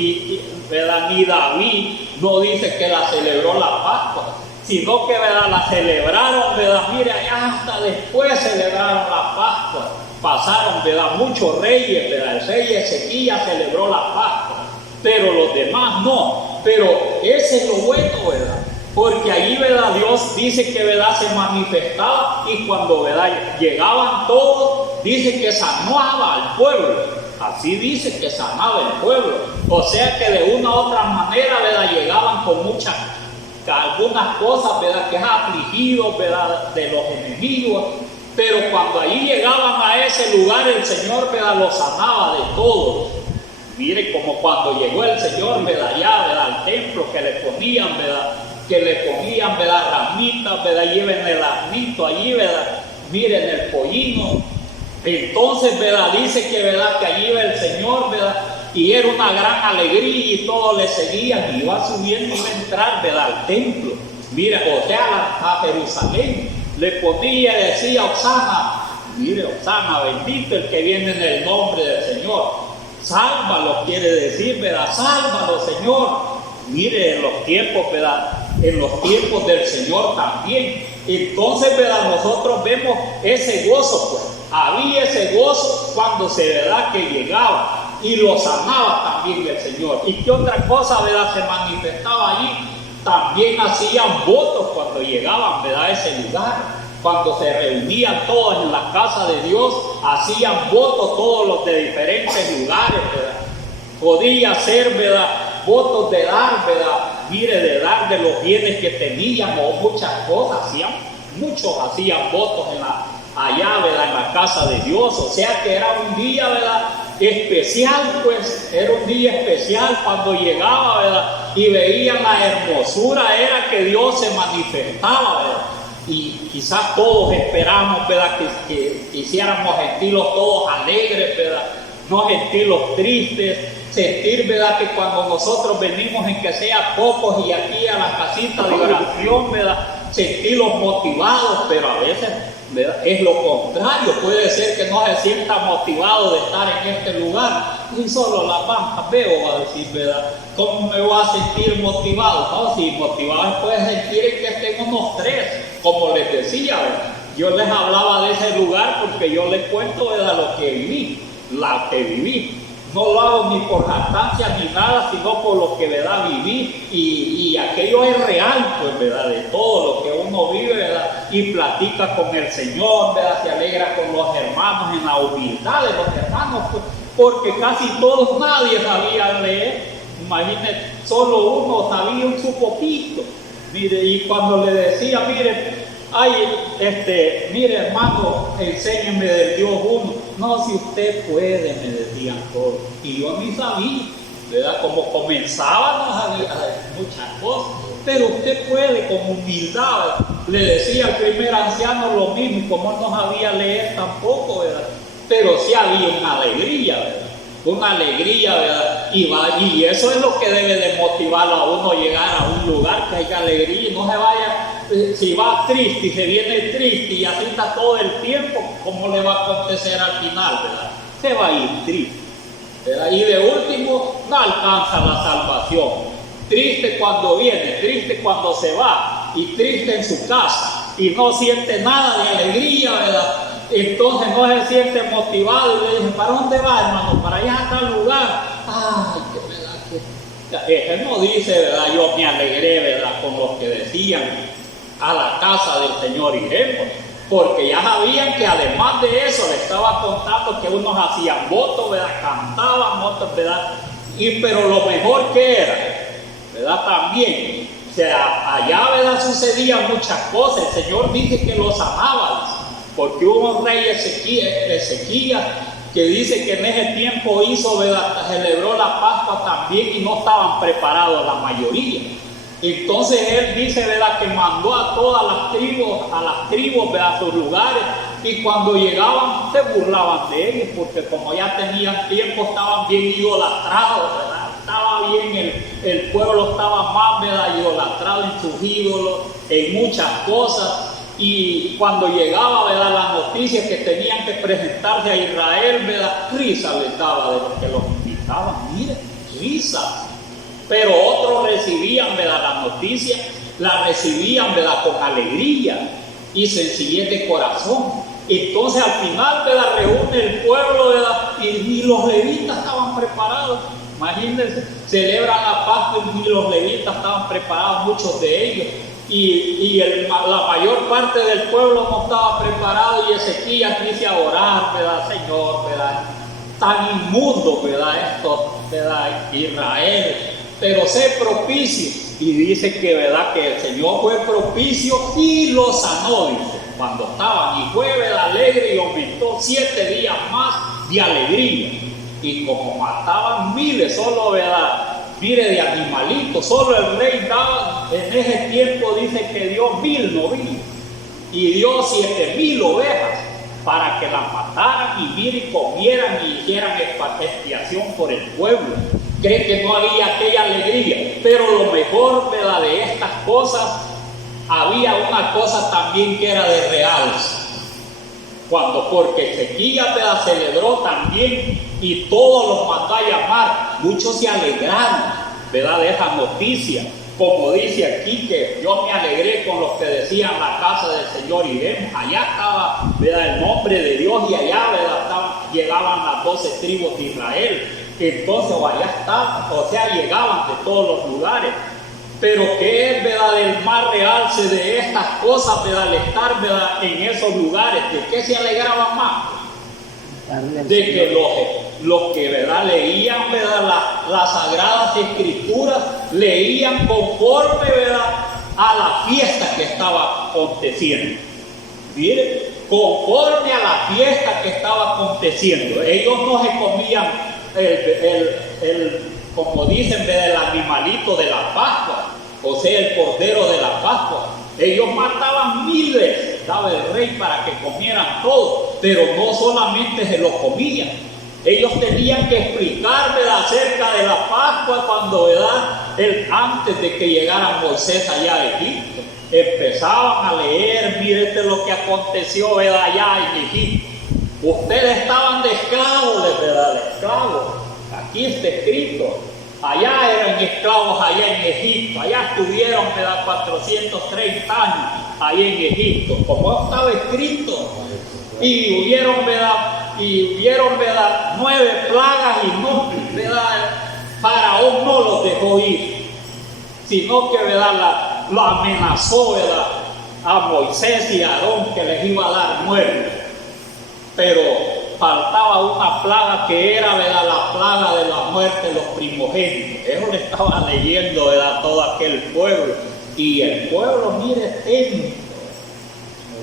¿verdad? Ni David. No dice que la celebró la Pascua, sino que, ¿verdad? La celebraron, ¿verdad? Mira, hasta después celebraron la Pascua. Pasaron, ¿verdad? Muchos reyes, ¿verdad? El rey Ezequías celebró la Pascua, pero los demás no. Pero ese es lo bueno, ¿verdad? Porque ahí, ¿verdad? Dios dice que, ¿verdad? Se manifestaba, y cuando, ¿verdad? Llegaban todos, dice que sanaba al pueblo. Así dice que sanaba el pueblo. O sea que de una u otra manera, ¿verdad? Llegaban con algunas cosas, ¿verdad? Que es afligido, ¿verdad? De los enemigos. Pero cuando ahí llegaban a ese lugar, el Señor, ¿verdad? Los sanaba de todos. Mire, como cuando llegó el Señor, ¿verdad? Allá, ¿verdad? Al templo, que le ponían, ¿verdad? que le ponían, ¿verdad?, ramitas, ¿verdad?, lleven el asnito allí, ¿verdad?, miren el pollino. Entonces, ¿verdad?, dice que, ¿verdad?, que allí iba el Señor, ¿verdad?, y era una gran alegría y todos le seguían, y iba subiendo, iba a entrar, ¿verdad?, al templo, mira, o sea, a Jerusalén, le ponía y decía, Osana, mire, Osana, bendito el que viene en el nombre del Señor, sálvalo, quiere decir, ¿verdad?, sálvalo, Señor. Mire, en los tiempos, ¿verdad?, en los tiempos del Señor también. Entonces, ¿verdad?, nosotros vemos ese gozo, pues, había ese gozo cuando se, ¿verdad?, que llegaba y lo sanaba también el Señor. ¿Y qué otra cosa, ¿verdad?, se manifestaba allí? También hacían votos cuando llegaban, ¿verdad?, a ese lugar. Cuando se reunían todos en la casa de Dios, hacían votos todos los de diferentes lugares, ¿verdad? Podía ser, ¿verdad?, votos de dar, ¿verdad?, mire, de dar de los bienes que tenían o muchas cosas, muchos hacían votos allá, ¿verdad?, en la casa de Dios. O sea que era un día, ¿verdad?, especial, pues, era un día especial cuando llegaba, ¿verdad?, y veían la hermosura, era que Dios se manifestaba, ¿verdad? Y quizás todos esperamos, ¿verdad?, que hiciéramos sentirlos todos alegres, ¿verdad?, no sentirlos tristes, sentir, ¿verdad?, que cuando nosotros venimos, en que sea pocos y aquí a la casita de oración, ¿verdad?, sentirlos motivados, pero a veces, ¿verdad?, es lo contrario. Puede ser que no se sienta motivado de estar en este lugar y solo las bancas veo, va a decir, ¿verdad?, ¿cómo me voy a sentir motivado? No, si motivado puede sentir que estén unos tres, como les decía, ¿verdad? Yo les hablaba de ese lugar porque yo les cuento, ¿verdad?, lo que viví, no lo hago ni por jactancia ni nada, sino por lo que, ¿verdad?, viví, y aquello es real, pues, ¿verdad?, de todo lo que uno vive, ¿verdad?, y platica con el Señor, ¿verdad?, se alegra con los hermanos en la humildad de los hermanos, pues, porque casi todos, nadie sabía leer, imagínense, solo uno sabía un su poquito, mire, y cuando le decía, mire, mire, hermano, enséñeme del Dios uno. No, si usted puede, me decían todos. Y yo ni sabía, ¿verdad? Como comenzaba, no sabía muchas cosas. Pero usted puede, con humildad, ¿verdad? Le decía al primer anciano lo mismo, y como él no sabía leer tampoco, ¿verdad? Pero sí había una alegría, ¿verdad? Una alegría, ¿verdad? Y eso es lo que debe de motivar a uno llegar a un lugar que haya alegría y no se vaya, si va triste y se viene triste y así está todo el tiempo, ¿cómo le va a acontecer al final, verdad? Se va a ir triste, ¿verdad? Y de último, no alcanza la salvación. Triste cuando viene, triste cuando se va y triste en su casa y no siente nada de alegría, ¿verdad? Entonces no se siente motivado y le dije, ¿para dónde va, hermano? Para allá a tal lugar. Ay, que me da que... Él no dice, ¿verdad? Yo me alegré, ¿verdad?, con los que decían, a la casa del Señor iremos. Porque ya sabían que además de eso le estaba contando que unos hacían votos, ¿verdad?, cantaban votos, ¿verdad? Pero lo mejor que era, ¿verdad?, también, o sea, allá, ¿verdad?, sucedían muchas cosas. El Señor dice que los amaba, porque hubo un rey Ezequías que dice que en ese tiempo hizo, ¿verdad?, celebró la Pascua también y no estaban preparados la mayoría. Entonces él dice, ¿verdad?, que mandó a todas las tribus, ¿verdad?, a sus lugares, y cuando llegaban se burlaban de ellos, porque como ya tenían tiempo estaban bien idolatrados, ¿verdad? Estaba bien, el pueblo estaba más, ¿verdad?, idolatrado en sus ídolos, en muchas cosas. Y cuando llegaba, ¿verdad?, la noticia que tenían que presentarse a Israel, ¿verdad?, risa les daba de los que los invitaban, mire, risa. Pero otros recibían, ¿verdad?, la noticia, la recibían, ¿verdad?, con alegría y sencillez de corazón. Entonces al final, ¿verdad?, reúne el pueblo, ¿verdad?, y los levitas estaban preparados. Imagínense, celebran la Pascua y los levitas estaban preparados, muchos de ellos. Y la mayor parte del pueblo no estaba preparado, y Ezequías dice a orar, ¿verdad?, Señor, ¿verdad?, tan inmundo, ¿verdad?, esto, ¿verdad?, Israel, pero sé propicio. Y dice que, ¿verdad?, que el Señor fue propicio y lo sanó, dice, cuando estaban, y fue, ¿verdad?, alegre, y aumentó 7 días más de alegría. Y como mataban miles, solo, ¿verdad?, mire, de animalitos. Solo el rey daba, en ese tiempo dice que dio 1000 novillos y dio 7000 ovejas para que las mataran y mire, comieran y hicieran expiación por el pueblo. Cree que no había aquella alegría, pero lo mejor, ¿verdad?, de estas cosas, había una cosa también que era de realce. Porque Ezequías, ¿verdad?, celebró también y todos los mandó a llamar. Muchos se alegraron, ¿verdad?, de esa noticia. Como dice aquí, que yo me alegré con los que decían la casa del Señor iremos. Allá estaba, ¿verdad?, el nombre de Dios, y allá, ¿verdad?, llegaban las 12 tribus de Israel. Entonces allá estaban, o sea, llegaban de todos los lugares. Pero ¿qué es, verdad, el más realce de estas cosas, verdad, al estar, verdad, en esos lugares? ¿De qué se alegraban más? De que los que, verdad, leían, verdad, las sagradas escrituras, leían conforme, verdad, a la fiesta que estaba aconteciendo. Miren, conforme a la fiesta que estaba aconteciendo. Ellos no se comían como dicen, del animalito de la Pascua, o sea, el cordero de la Pascua. Ellos mataban miles, daba el rey para que comieran todo, pero no solamente se lo comían. Ellos tenían que explicar, ¿verdad?, acerca de la Pascua cuando, ¿verdad?, antes de que llegara Moisés allá a Egipto. Empezaban a leer, mire lo que aconteció, ¿verdad?, allá en Egipto. Ustedes estaban de esclavos, de verdad, de esclavos. Aquí está escrito. Allá eran esclavos, allá en Egipto. Allá estuvieron, ¿verdad?, 430 años, allá en Egipto. Como estaba escrito. Y hubieron, ¿verdad?, 9 plagas y no, ¿verdad?, Faraón no los dejó ir. Sino que, ¿verdad?, lo amenazó, ¿verdad?, a Moisés y a Aarón que les iba a dar muerte. Pero faltaba una plaga que era, ¿verdad?, la plaga de la muerte de los primogénitos. Eso le estaba leyendo, ¿verdad?, todo aquel pueblo. Y el pueblo, mire, atento.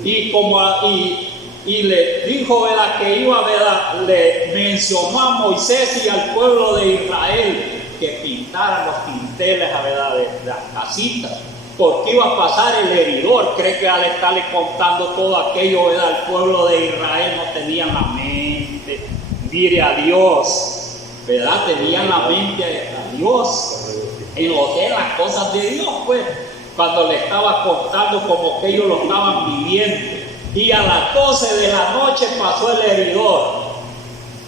Y le dijo, ¿verdad?, que iba, ¿verdad?, le mencionó a Moisés y al pueblo de Israel que pintaran los tinteles, ¿verdad?, de las casitas. Porque iba a pasar el heridor. Cree que al estarle contando todo aquello, ¿verdad?, el pueblo de Israel no tenía la mente, mire, a Dios, ¿verdad?, tenían la mente a Dios, en lo que eran las cosas de Dios, pues, cuando le estaba contando como que ellos lo estaban viviendo. Y a las 12 de la noche pasó el heridor,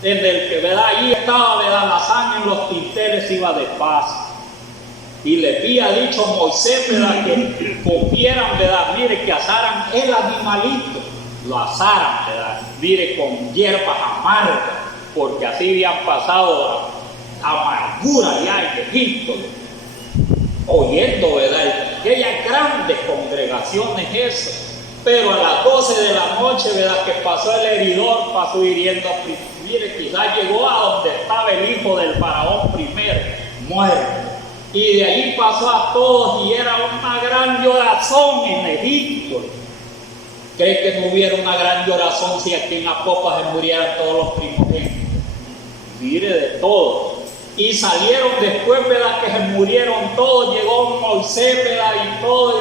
en el que, ¿verdad?, ahí estaba, ¿verdad?, la sangre en los tinteles iba de paz. Y le había dicho Moisés, ¿verdad?, que cogieran, ¿verdad?, mire, que asaran el animalito, lo asaran, ¿verdad?, mire, con hierbas amargas, porque así habían pasado amargura allá en Egipto, oyendo, ¿verdad?, aquellas grandes congregaciones eso. Pero a las 12 de la noche, ¿verdad?, que pasó el heridor, pasó hiriendo, mire, quizás llegó a donde estaba el hijo del faraón primero, muerto. Y de allí pasó a todos y era una gran llorazón en Egipto. ¿Cree que no hubiera una gran llorazón si aquí en la popa se murieran todos los primogénitos? Mire, de todos. Y salieron después, ¿verdad?, que se murieron todos. Llegó Moisés, ¿verdad?, y todo,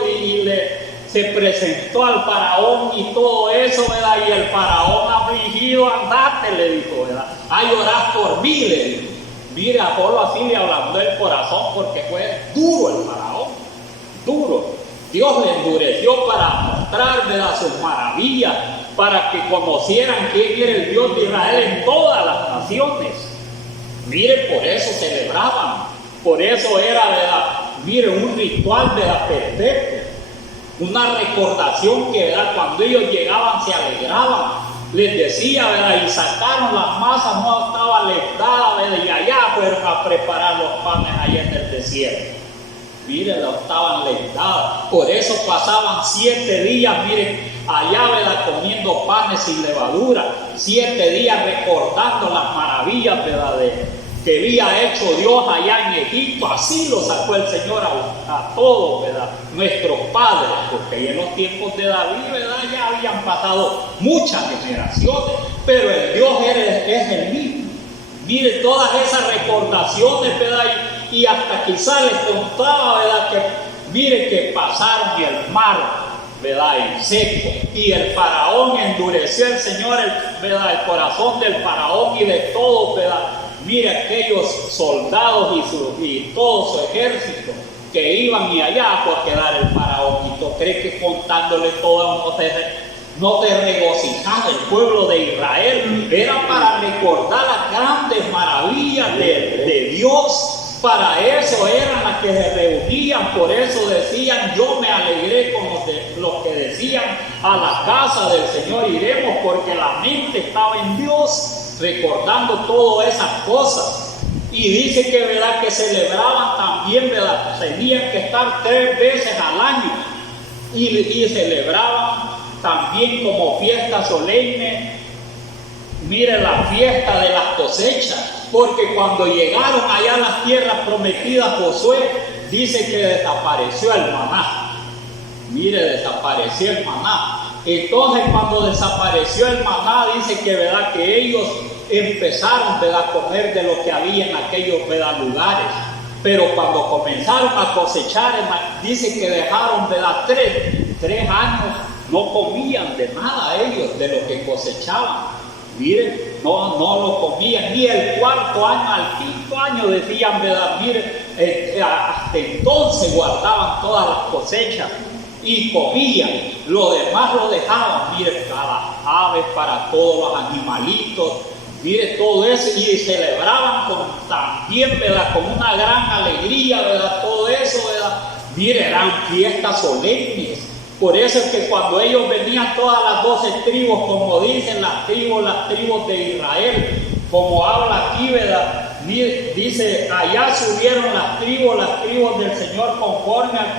se presentó al faraón y todo eso, ¿verdad? Y el faraón afligido, andate, le dijo, ¿verdad?, a llorar por mí, le dijo. Mire, a Pablo así le ablandó el corazón porque fue duro el faraón, duro. Dios le endureció para mostrar, ¿verdad?, sus maravillas, para que conocieran quién era el Dios de Israel en todas las naciones. Mire, por eso celebraban, por eso era, ¿verdad?, mire, un ritual, ¿verdad?, perfecto, una recordación que, ¿verdad?, cuando ellos llegaban se alegraban. Les decía, ¿verdad?, y sacaron las masas, no estaba alertada, ¿verdad?, y allá fueron a preparar los panes allá en el desierto. Miren, no estaban alertadas. Por eso pasaban 7 días, miren, allá, ¿verdad?, comiendo panes sin levadura. 7 días recordando las maravillas, ¿verdad?, que había hecho Dios allá en Egipto. Así lo sacó el Señor a todos, ¿verdad?, nuestros padres, porque en los tiempos de David, ¿verdad?, ya habían pasado muchas generaciones, pero el Dios es el mismo. Mire, todas esas recordaciones, ¿verdad?, y hasta quizás les contaba, ¿verdad? Que mire que pasaron el mar, ¿verdad? En seco, y el faraón endureció el Señor, ¿verdad? El corazón del faraón y de todos, ¿verdad? Mire aquellos soldados y todo su ejército que iban y allá fue a quedar el faraón. ¿Y tú crees que contándole todo no te regocijaba el pueblo de Israel? Era para recordar las grandes maravillas de Dios. Para eso eran las que se reunían. Por eso decían: yo me alegré con los que decían: a la casa del Señor iremos, porque la mente estaba en Dios, recordando todas esas cosas. Y dice que, ¿verdad?, que celebraban también, ¿verdad? Tenían que estar 3 veces al año y celebraban también como fiesta solemne. Mire, la fiesta de las cosechas, porque cuando llegaron allá a las tierras prometidas, Josué dice que desapareció el maná. Mire, desapareció el maná. Entonces, cuando desapareció el maná, dice que, ¿verdad?, que ellos empezaron, ¿verdad?, a comer de lo que había en aquellos, ¿verdad?, lugares. Pero cuando comenzaron a cosechar, dice que dejaron, ¿verdad?, 3 años, no comían de nada ellos de lo que cosechaban. Miren, no lo comían, ni el 4º año, al 5º año decían, ¿verdad? Miren, hasta entonces guardaban todas las cosechas y comían, lo demás lo dejaban, miren, para las aves, para todos los animalitos, miren todo eso, y celebraban también, ¿verdad?, con una gran alegría, ¿verdad?, todo eso, ¿verdad? Miren, eran fiestas solemnes. Por eso es que cuando ellos venían, todas las 12 tribus, como dicen las tribus de Israel, como habla aquí, ¿verdad? Dice: allá subieron las tribus del Señor conforme al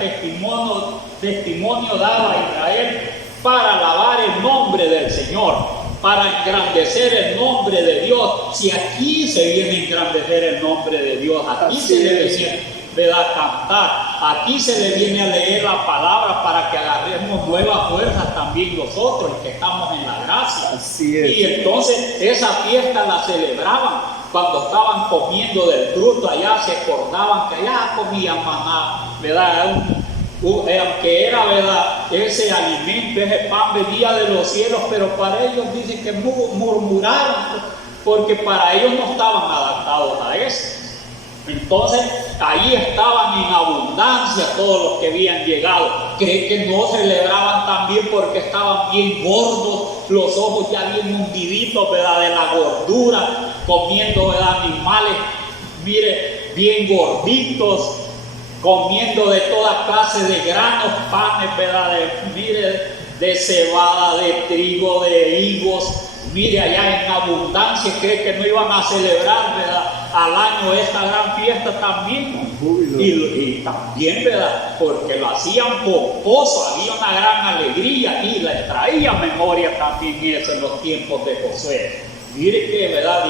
testimonio dado a Israel, para alabar el nombre del Señor, para engrandecer el nombre de Dios. Si aquí se viene a engrandecer el nombre de Dios, aquí se le viene, ¿verdad?, cantar, aquí se le viene a leer la palabra para que agarremos nuevas fuerzas también nosotros que estamos en la gracia. Así es. Y entonces esa fiesta la celebraban cuando estaban comiendo del fruto. Allá se acordaban que allá comían maná, ¿verdad? Aunque era, ¿verdad?, ese alimento, ese pan venía de los cielos, pero para ellos dicen que murmuraron, porque para ellos no estaban adaptados a eso. Entonces, ahí estaban en abundancia todos los que habían llegado. Creen que no celebraban también porque estaban bien gordos, los ojos ya bien hundiditos, ¿verdad?, de la gordura, comiendo, ¿verdad?, animales, mire, bien gorditos, comiendo de toda clase de granos, panes, ¿verdad?, de cebada, de trigo, de higos. Mire, allá en abundancia. Cree que no iban a celebrar, ¿verdad?, al año esta gran fiesta también. Y también, ¿verdad?, porque lo hacían pomposo, había una gran alegría y les traía memoria también eso en los tiempos de Josué. Mire que, ¿verdad?,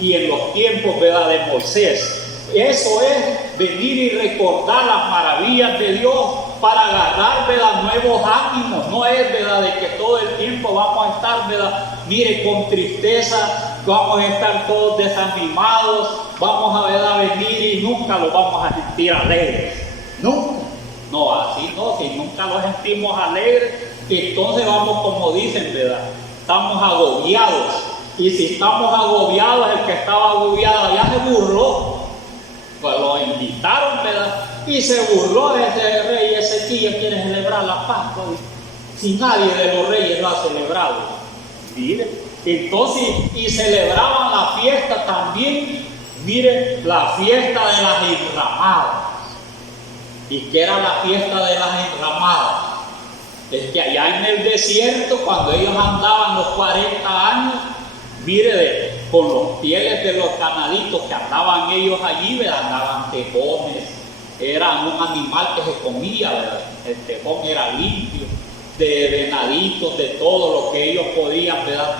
y en los tiempos, ¿verdad?, de Moisés. Eso es venir y recordar las maravillas de Dios para agarrar, ¿verdad?, nuevos ánimos. No es, ¿verdad?, de que todo el tiempo vamos a estar, ¿verdad?, mire, con tristeza, vamos a estar todos desanimados, vamos a, ¿verdad?, venir y nunca los vamos a sentir alegres. Nunca. No, así no, si nunca los sentimos alegres, entonces vamos, como dicen, ¿verdad?, estamos agobiados. Y si estamos agobiados, el que estaba agobiado ya se burló. Pues lo invitaron, ¿verdad?, y se burló de ese rey Ezequías. Quiere celebrar la Pascua, si nadie de los reyes lo ha celebrado. Mire, entonces, y celebraban la fiesta también, mire, la fiesta de las enramadas. ¿Y qué era la fiesta de las enramadas? Es que allá en el desierto, cuando ellos andaban los 40 años, mire, con los pieles de los ganaditos que andaban ellos allí, ¿verdad?, andaban tejones, era un animal que se comía, ¿verdad?, el tejón era limpio, de venaditos, de todo lo que ellos podían, ¿verdad?,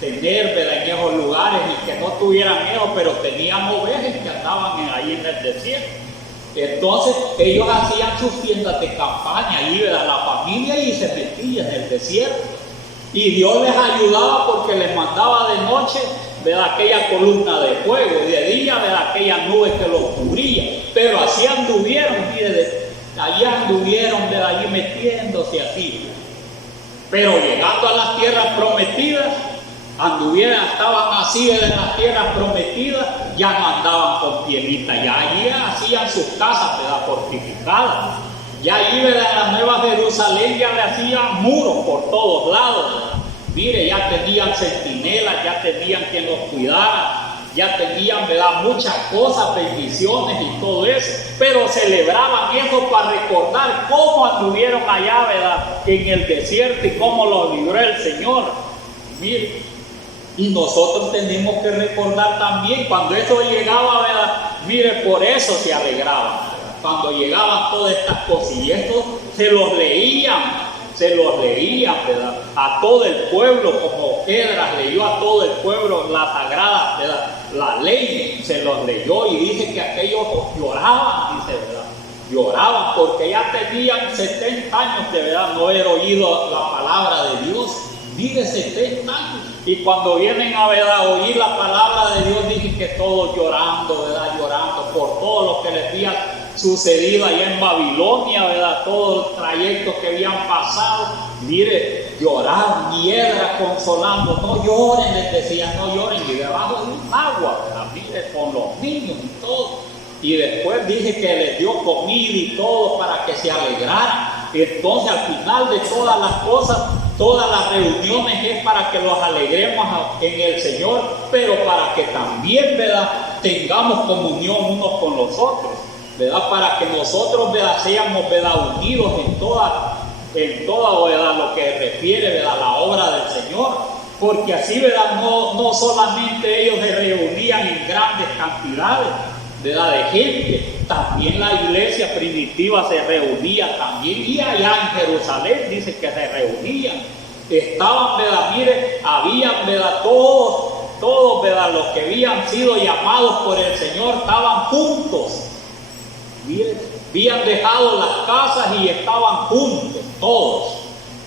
tener, ¿verdad?, en esos lugares, y que no tuvieran ellos, pero tenían ovejas que andaban ahí en el desierto. Entonces ellos hacían sus tiendas de campaña allí, ¿verdad?, la familia, y se metían en el desierto. Y Dios les ayudaba porque les mandaba de noche ¿verdad?, aquella columna de fuego, y de día, ¿verdad?, aquella nube que los cubría. Pero así anduvieron, mire, allá anduvieron, ¿verdad?, allí metiéndose así. Pero llegando a las tierras prometidas, estaban así en las tierras prometidas, ya no andaban con piedritas, ya allí hacían sus casas, ¿verdad?, fortificadas. Ya allí, ¿verdad?, en la Nueva Jerusalén ya le hacían muros por todos lados, ¿verdad? Mire, ya tenían centinelas, ya tenían quien los cuidara, ya tenían, ¿verdad?, muchas cosas, bendiciones y todo eso, pero celebraban eso para recordar cómo anduvieron allá, ¿verdad?, en el desierto, y cómo los libró el Señor. Mire, y nosotros tenemos que recordar también cuando eso llegaba, ¿verdad? Mire, por eso se alegraban, ¿verdad?, cuando llegaban todas estas cosas, y esto se los leían, ¿verdad?, a todo el pueblo, como Esdras leyó a todo el pueblo la sagrada, ¿verdad?, la ley, se los leyó, y dice que aquellos lloraban, dice, ¿verdad?, lloraban porque ya tenían 70 años de verdad no haber oído la palabra de Dios. Mire, 70 años, y cuando vienen a, ¿verdad?, oír la palabra de Dios, dicen que todos llorando, ¿verdad?, llorando por todo lo que les había sucedido allá en Babilonia, ¿verdad?, todo el trayecto que habían pasado. Mire, lloraban, y Esdras consolando, no lloren, les decía, no lloren, y debajo de un agua, ¿verdad?, mire, con los niños y todo. Y después dice que les dio comida y todo para que se alegraran. Entonces, al final de todas las cosas, todas las reuniones es para que los alegremos en el Señor, pero para que también, ¿verdad?, tengamos comunión unos con los otros, ¿verdad?, para que nosotros, ¿verdad?, seamos, ¿verdad?, unidos en toda, ¿verdad?, lo que refiere, ¿verdad?, la obra del Señor, porque así, ¿verdad?, no solamente ellos se reunían en grandes cantidades, ¿verdad?, de gente, también la iglesia primitiva se reunía también, y allá en Jerusalén dice que se reunían, estaban, ¿verdad?, mire, habían, ¿verdad?, todos, ¿verdad?, los que habían sido llamados por el Señor estaban juntos. Mire, habían dejado las casas y estaban juntos todos,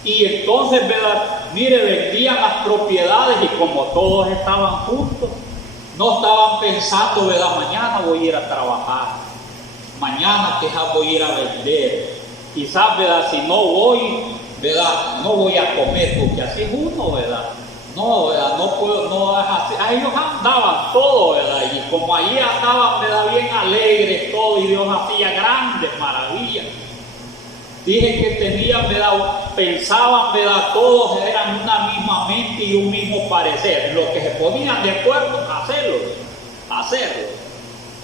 y entonces, ¿verdad?, mire, vendían las propiedades, y como todos estaban juntos, no estaban pensando, ¿verdad?, mañana voy a ir a trabajar, mañana quizás voy a ir a vender, quizás, ¿verdad?, si no voy, ¿verdad?, no voy a comer, porque así es uno, ¿verdad?, no, ¿verdad?, no puedo, no es así. Ellos andaban todo, ¿verdad?, y como allí andaban, ¿verdad?, bien alegres todo, y Dios hacía grandes maravillas. Dije que tenían, ¿verdad?, pensaban, ¿verdad?, todos eran una misma mente y un mismo parecer, lo que se ponían de acuerdo, hacerlo.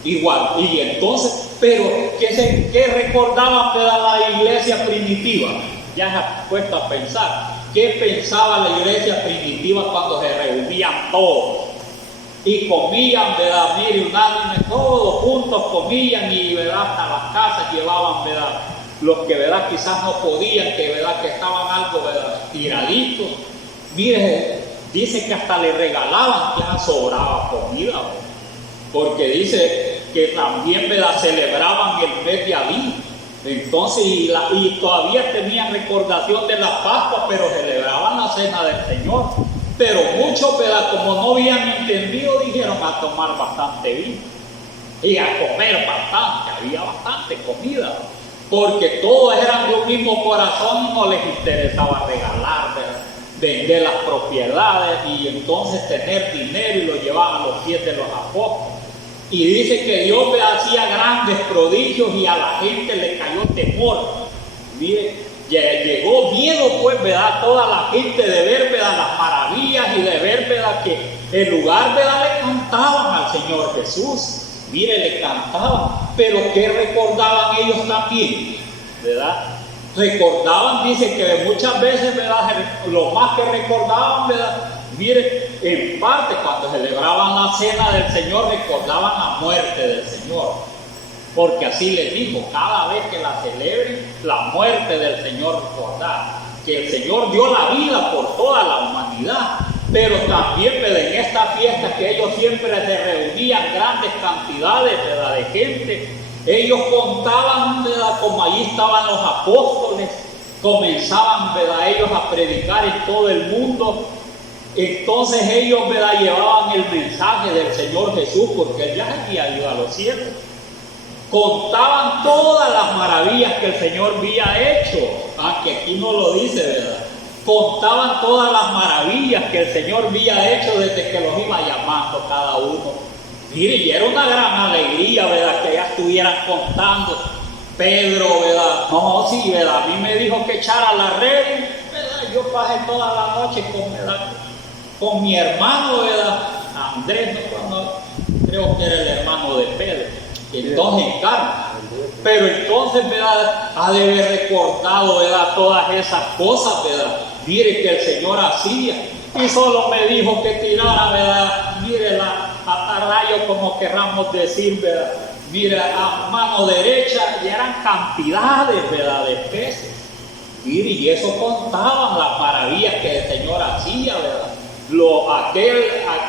Igual, y entonces, pero ¿qué recordaban, ¿verdad?, la iglesia primitiva? Ya se ha puesto a pensar, ¿qué pensaba la iglesia primitiva cuando se reunían todos? Y comían, ¿verdad?, mire, unánime, todos juntos comían, y, ¿verdad?, hasta las casas llevaban, ¿verdad?, los que, ¿verdad?, quizás no podían, que, ¿verdad?, que estaban algo, ¿verdad?, tiraditos. Mire, dice que hasta le regalaban, que ya sobraba comida, ¿verdad?, porque dice que también, ¿verdad?, celebraban el mes de Abib. Entonces, y todavía tenían recordación de la Pascua, pero celebraban la cena del Señor. Pero muchos, ¿verdad?, como no habían entendido, dijeron a tomar bastante vino y a comer bastante, había bastante comida, porque todos eran de un mismo corazón, y no les interesaba regalar, ¿verdad?, vender las propiedades y entonces tener dinero, y lo llevaban a los pies de los apóstoles. Y dice que Dios le hacía grandes prodigios, y a la gente le cayó temor. Mire, llegó miedo, pues, ¿verdad?, toda la gente de ver, ¿verdad?, las maravillas, y de ver, ¿verdad?, que en lugar, ¿verdad?, le cantaban al Señor Jesús. Mire, le cantaban, pero ¿qué recordaban ellos también? ¿Verdad? Recordaban, dice que muchas veces, ¿verdad?, lo más que recordaban, ¿verdad?, mire, en parte cuando celebraban la cena del Señor, recordaban la muerte del Señor, porque así les dijo, cada vez que la celebren, la muerte del Señor recordar, que el Señor dio la vida por toda la humanidad. Pero también, ¿verdad?, en esta fiesta que ellos siempre se reunían grandes cantidades, ¿verdad?, de gente, ellos contaban, ¿verdad?, como allí estaban los apóstoles, comenzaban, ¿verdad?, ellos a predicar en todo el mundo. Entonces ellos, ¿verdad?, llevaban el mensaje del Señor Jesús, porque Él ya había ido a los cielos. Contaban todas las maravillas que el Señor había hecho, aunque aquí no lo dice, ¿verdad? Contaban todas las maravillas que el Señor había hecho desde que los iba llamando cada uno. Mire, y era una gran alegría, ¿verdad?, que ya estuvieran contando. Pedro, ¿verdad? No, sí, ¿verdad? A mí me dijo que echara la red, ¿verdad? Yo pasé toda la noche con mi hermano, ¿verdad? Andrés, creo que era el hermano de Pedro, entonces en carne. Pero entonces, ¿verdad?, ha de haber recordado, ¿verdad?, todas esas cosas, ¿verdad? Mire que el Señor hacía, y solo me dijo que tirara, ¿verdad? Mire la atarrayo, como querramos decir, ¿verdad? Mira, a mano derecha, y eran cantidades, ¿verdad?, de peces. Mire, y eso contaban las maravillas que el Señor hacía, ¿verdad?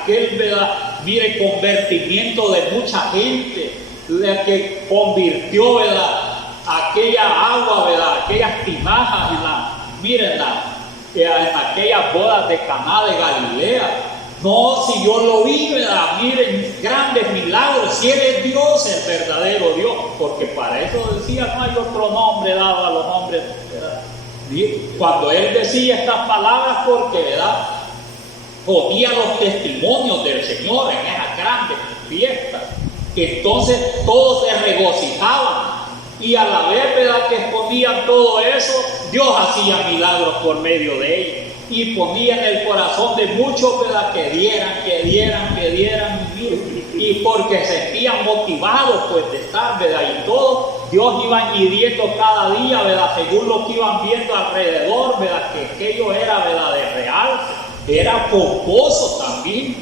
Aquel, ¿verdad?, mire, convertimiento de mucha gente, la que convirtió, ¿verdad?, aquella agua, ¿verdad?, aquellas tinajas en aquellas bodas de Caná de Galilea. No, si yo lo vi, ¿verdad?, miren, grandes milagros, si Él es Dios, el verdadero Dios, porque para eso decía, no hay otro nombre dado a los hombres, ¿verdad? Cuando Él decía estas palabras, porque, ¿verdad?, ponía los testimonios del Señor en esas grandes fiestas, entonces todos se regocijaban, y a la vez, ¿verdad?, que exponían todo eso, Dios hacía milagros por medio de ellos, y ponía en el corazón de muchos, ¿verdad?, que dieran, y porque se sentían motivados, pues, de estar, ¿verdad?, y todo, Dios iba añadiendo cada día, ¿verdad?, según lo que iban viendo alrededor, ¿verdad?, que aquello era, ¿verdad?, de real, era pomposo también,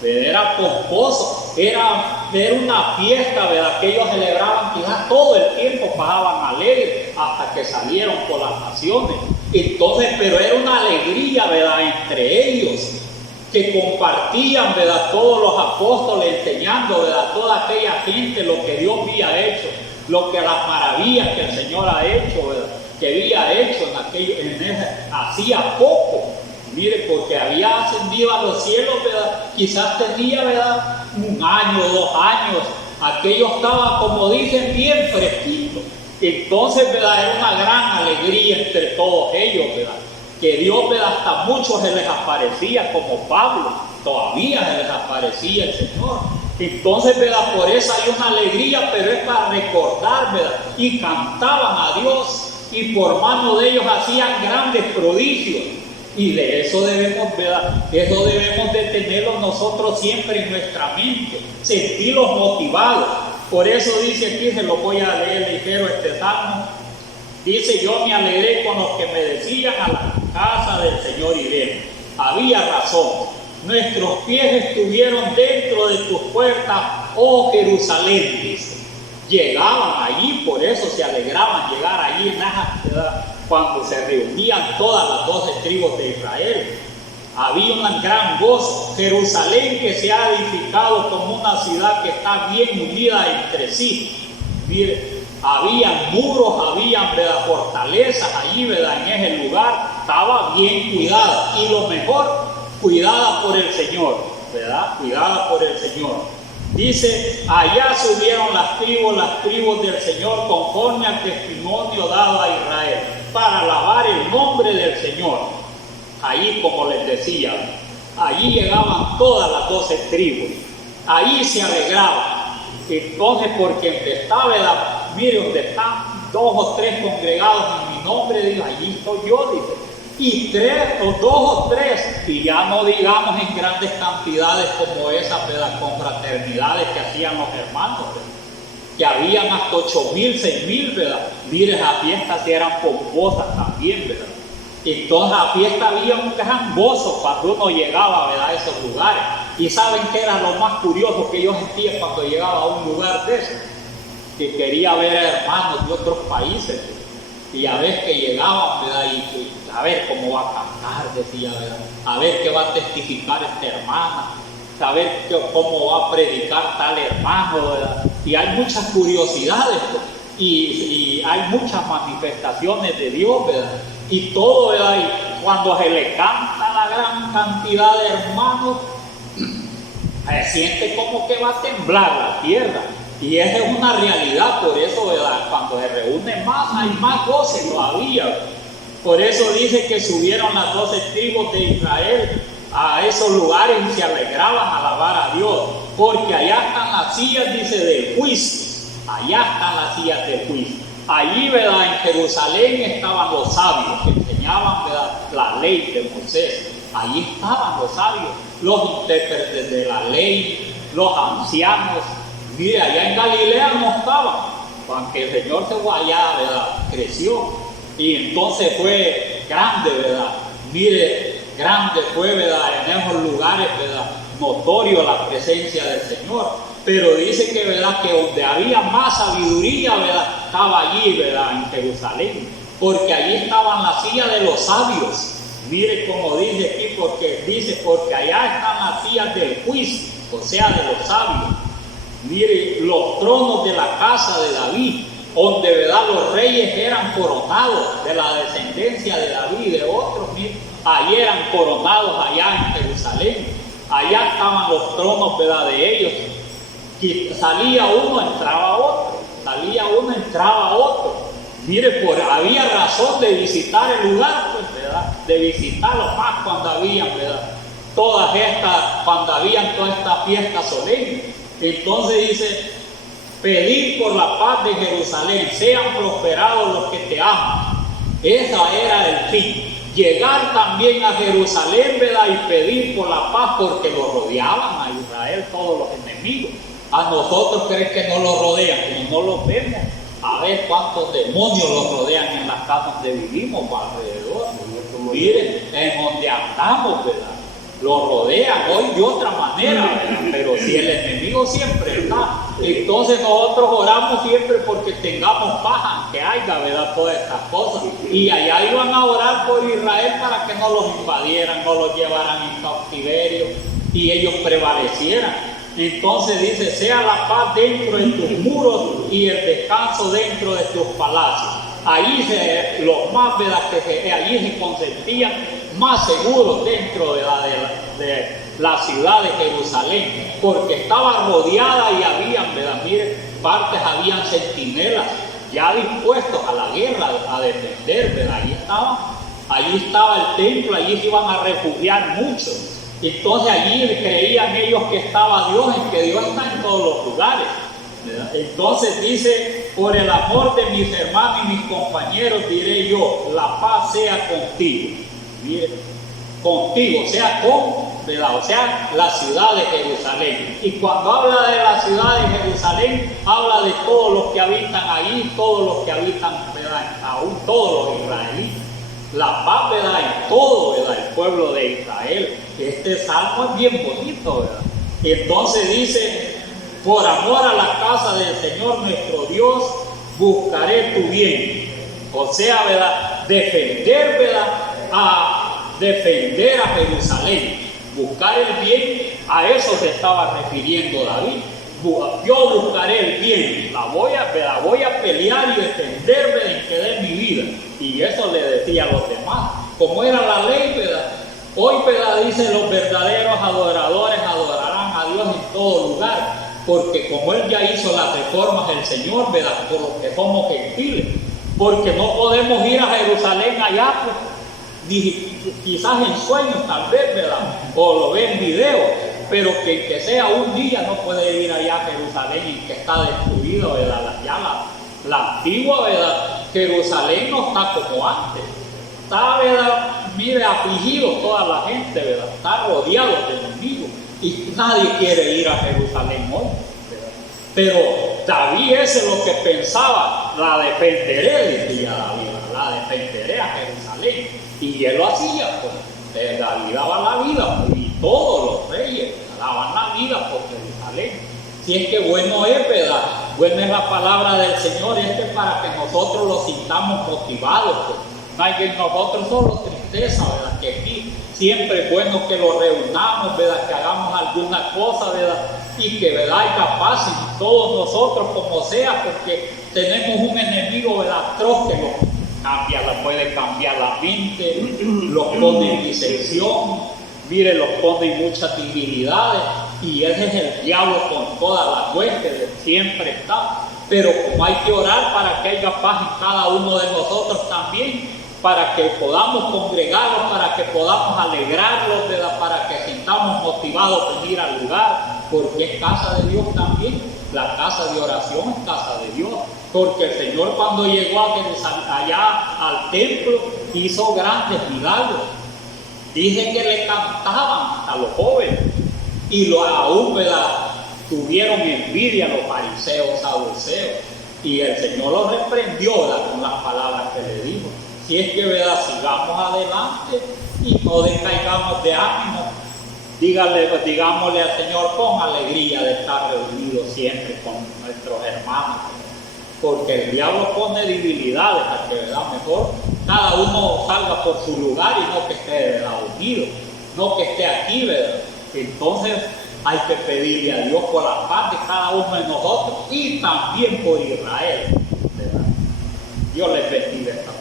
¿verdad?, era pomposo, era una fiesta, ¿verdad?, que ellos celebraban, quizás todo el tiempo pasaban alegres hasta que salieron por las naciones. Entonces, pero era una alegría, ¿verdad?, entre ellos, que compartían, ¿verdad?, todos los apóstoles enseñando, ¿verdad?, toda aquella gente lo que Dios había hecho, lo que las maravillas que el Señor ha hecho, ¿verdad?, que había hecho hacía poco. Mire, porque había ascendido a los cielos, ¿verdad?, quizás tenía, ¿verdad?, 1 año, 2 años, aquello estaba, como dicen, bien fresquito. Entonces, ¿verdad?, era una gran alegría entre todos ellos, ¿verdad?, que Dios, ¿verdad?, hasta muchos se les aparecía, como Pablo, todavía se les aparecía el Señor. Entonces, ¿verdad?, por eso hay una alegría, pero es para recordar, ¿verdad?, y cantaban a Dios, y por mano de ellos hacían grandes prodigios. Y de eso debemos, ¿verdad?, eso debemos de tenerlo nosotros siempre en nuestra mente, sentirlos motivados. Por eso dice aquí, se lo voy a leer ligero este salmo, dice: yo me alegré con los que me decían, a la casa del Señor iremos. Había razón, nuestros pies estuvieron dentro de tus puertas, oh Jerusalén, dice. Llegaban allí, por eso se alegraban llegar allí en esa ciudad, cuando se reunían todas las 12 tribus de Israel. Había un gran gozo. Jerusalén, que se ha edificado como una ciudad que está bien unida entre sí. Mire, habían muros, habían, ¿verdad?, fortalezas allí, ¿verdad?, en ese lugar. Estaba bien cuidada, y lo mejor, cuidada por el Señor, ¿verdad?, cuidada por el Señor. Dice: allá subieron las tribus del Señor, conforme al testimonio dado a Israel, para alabar el nombre del Señor. Allí, como les decía, allí llegaban todas las 12 tribus, allí se alegraban. Entonces, porque donde está, ¿verdad?, mire, donde están 2 o 3 congregados en mi nombre, digo, allí estoy yo, dice. Y 3 o 2 o 3, y ya no digamos en grandes cantidades como esas, ¿verdad?, confraternidades que hacían los hermanos, ¿verdad?, que habían hasta 8,000, 6,000, ¿verdad? Mire, las fiestas eran pomposas también, ¿verdad? Entonces, a la fiesta había un gran gozo cuando uno llegaba, ¿verdad?, a esos lugares. Y ¿saben qué era lo más curioso que yo sentía cuando llegaba a un lugar de eso? Que quería ver a hermanos de otros países, ¿verdad? Y a ver que llegaban, ¿verdad?, y a ver cómo va a cantar, decía, ¿verdad?, a ver qué va a testificar esta hermana, a ver cómo va a predicar tal hermano, ¿verdad? Y hay muchas curiosidades, pues, y hay muchas manifestaciones de Dios, ¿verdad?, y todo, ¿verdad?, y cuando se le canta una gran cantidad de hermanos, se siente como que va a temblar la tierra. Y esa es una realidad, por eso, ¿verdad? Cuando se reúnen más, hay más goce todavía. Por eso dice que subieron las 12 tribus de Israel a esos lugares y se alegraban a alabar a Dios, porque allá están las sillas, dice, del juicio. Allá están las sillas del juicio. Allí, ¿verdad? En Jerusalén estaban los sabios que enseñaban, ¿verdad?, la ley de Moisés. Allí estaban los sabios, los intérpretes de la ley, los ancianos. Mire, allá en Galilea no estaban, aunque el Señor se fue allá, ¿verdad?, creció. Y entonces fue grande, ¿verdad? Mire, grande fue, ¿verdad?, en esos lugares, ¿verdad?, notorio la presencia del Señor. Pero dice que, ¿verdad?, que donde había más sabiduría, ¿verdad?, estaba allí, ¿verdad?, en Jerusalén. Porque allí estaban las sillas de los sabios. Mire como dice aquí, porque allá están las sillas del juicio, o sea, de los sabios. Mire, los tronos de la casa de David, donde, ¿verdad?, los reyes eran coronados de la descendencia de David y de otros. Mire, allí eran coronados allá en Jerusalén. Allá estaban los tronos, ¿verdad?, de ellos. Que salía uno, entraba otro. Salía uno, entraba otro. Mire, había razón de visitar el lugar, pues, ¿verdad?, de visitarlo más cuando habían, ¿verdad?, cuando habían todas estas fiestas solemnes. Entonces dice, pedir por la paz de Jerusalén, sean prosperados los que te aman. Esa era el fin. Llegar también a Jerusalén, ¿verdad?, y pedir por la paz, porque lo rodeaban a Israel todos los enemigos. A nosotros creen que no lo rodean, como no los vemos. A ver cuántos demonios los rodean en las casas donde vivimos alrededor. Miren, en donde andamos, ¿verdad?, lo rodean hoy de otra manera, ¿verdad? Pero si el enemigo siempre está, entonces nosotros oramos siempre porque tengamos paz, aunque haya, ¿verdad?, todas estas cosas. Y allá iban a orar por Israel para que no los invadieran, no los llevaran en cautiverio y ellos prevalecieran. Entonces dice, sea la paz dentro de tus muros y el descanso dentro de tus palacios. Allí los más, ¿verdad?, allí se consentían más seguros dentro de la ciudad de Jerusalén, porque estaba rodeada y habían, ¿verdad?, mire, partes habían centinelas ya dispuestos a la guerra, a defender, ¿verdad? Allí estaba el templo, allí se iban a refugiar muchos. Entonces allí creían ellos que estaba Dios, en que Dios está en todos los lugares, ¿verdad? Entonces dice, por el amor de mis hermanos y mis compañeros diré yo, la paz sea contigo. Mire, contigo, sea con, ¿verdad?, o sea, la ciudad de Jerusalén. Y cuando habla de la ciudad de Jerusalén, habla de todos los que habitan ahí, todos los que habitan, ¿verdad?, aún todos los israelitas. La paz, ¿verdad?, en todo, ¿verdad?, el pueblo de Israel. Este salmo es bien bonito, ¿verdad? Entonces dice, por amor a la casa del Señor nuestro Dios, buscaré tu bien. O sea, ¿verdad?, defender, ¿verdad?, defender a Jerusalén. Buscar el bien, a eso se estaba refiriendo David. Yo buscaré el bien, la voy a pelear y defenderme en que dé mi vida. Y eso le decía a los demás. Como era la ley, ¿verdad? Hoy, ¿verdad?, dice, los verdaderos adoradores adorarán a Dios en todo lugar, porque como Él ya hizo las reformas del Señor, ¿verdad?, por lo que somos gentiles, porque no podemos ir a Jerusalén allá, pues, quizás en sueños tal vez, ¿verdad?, o lo ve en video, pero que sea un día no puede ir allá a Jerusalén y que está destruido, ¿verdad? Ya la antigua, ¿verdad?, Jerusalén no está como antes. Está, ¿verdad?, mire, afligido toda la gente, ¿verdad?, está rodeado de enemigos y nadie quiere ir a Jerusalén hoy, ¿verdad? Pero David ese es lo que pensaba, la defenderé, decía David, la defenderé a Jerusalén, y él lo hacía, pues, David daba la vida, pues, y todos los reyes daban la vida por Jerusalén. Si es que bueno es, ¿verdad?, buena es la palabra del Señor, es para que nosotros lo sintamos motivados, pues. No hay que nosotros solo tristeza, ¿verdad?, que aquí siempre es bueno que lo reunamos, ¿verdad?, que hagamos alguna cosa, ¿verdad?, y que, ¿verdad?, hay capaces todos nosotros como sea, porque tenemos un enemigo, ¿verdad?, atroz puede cambiar la mente, los pone en disensión, mire, los pone en muchas debilidades, y ese es el diablo con todas las huestes, siempre está. Pero como hay que orar para que haya paz en cada uno de nosotros también, para que podamos congregarlos, para que podamos alegrarlos, ¿verdad? Para que sintamos motivados a venir al lugar, porque es casa de Dios también. La casa de oración es casa de Dios, porque el Señor cuando llegó allá al templo hizo grandes milagros. Dice que le cantaban a los jóvenes y aún, ¿verdad?, tuvieron envidia los fariseos, saduceos, y el Señor los reprendió, ¿verdad?, con las palabras que le dijo. Si es que, ¿verdad?, sigamos adelante y no decaigamos de ánimo. Digámosle al Señor con alegría de estar reunidos siempre con nuestros hermanos, porque el diablo pone debilidades a que, ¿verdad?, mejor cada uno salga por su lugar y no que esté, ¿verdad?, unido, no que esté aquí, ¿verdad? Entonces hay que pedirle a Dios por la paz de cada uno de nosotros y también por Israel, ¿verdad? Dios les bendiga esta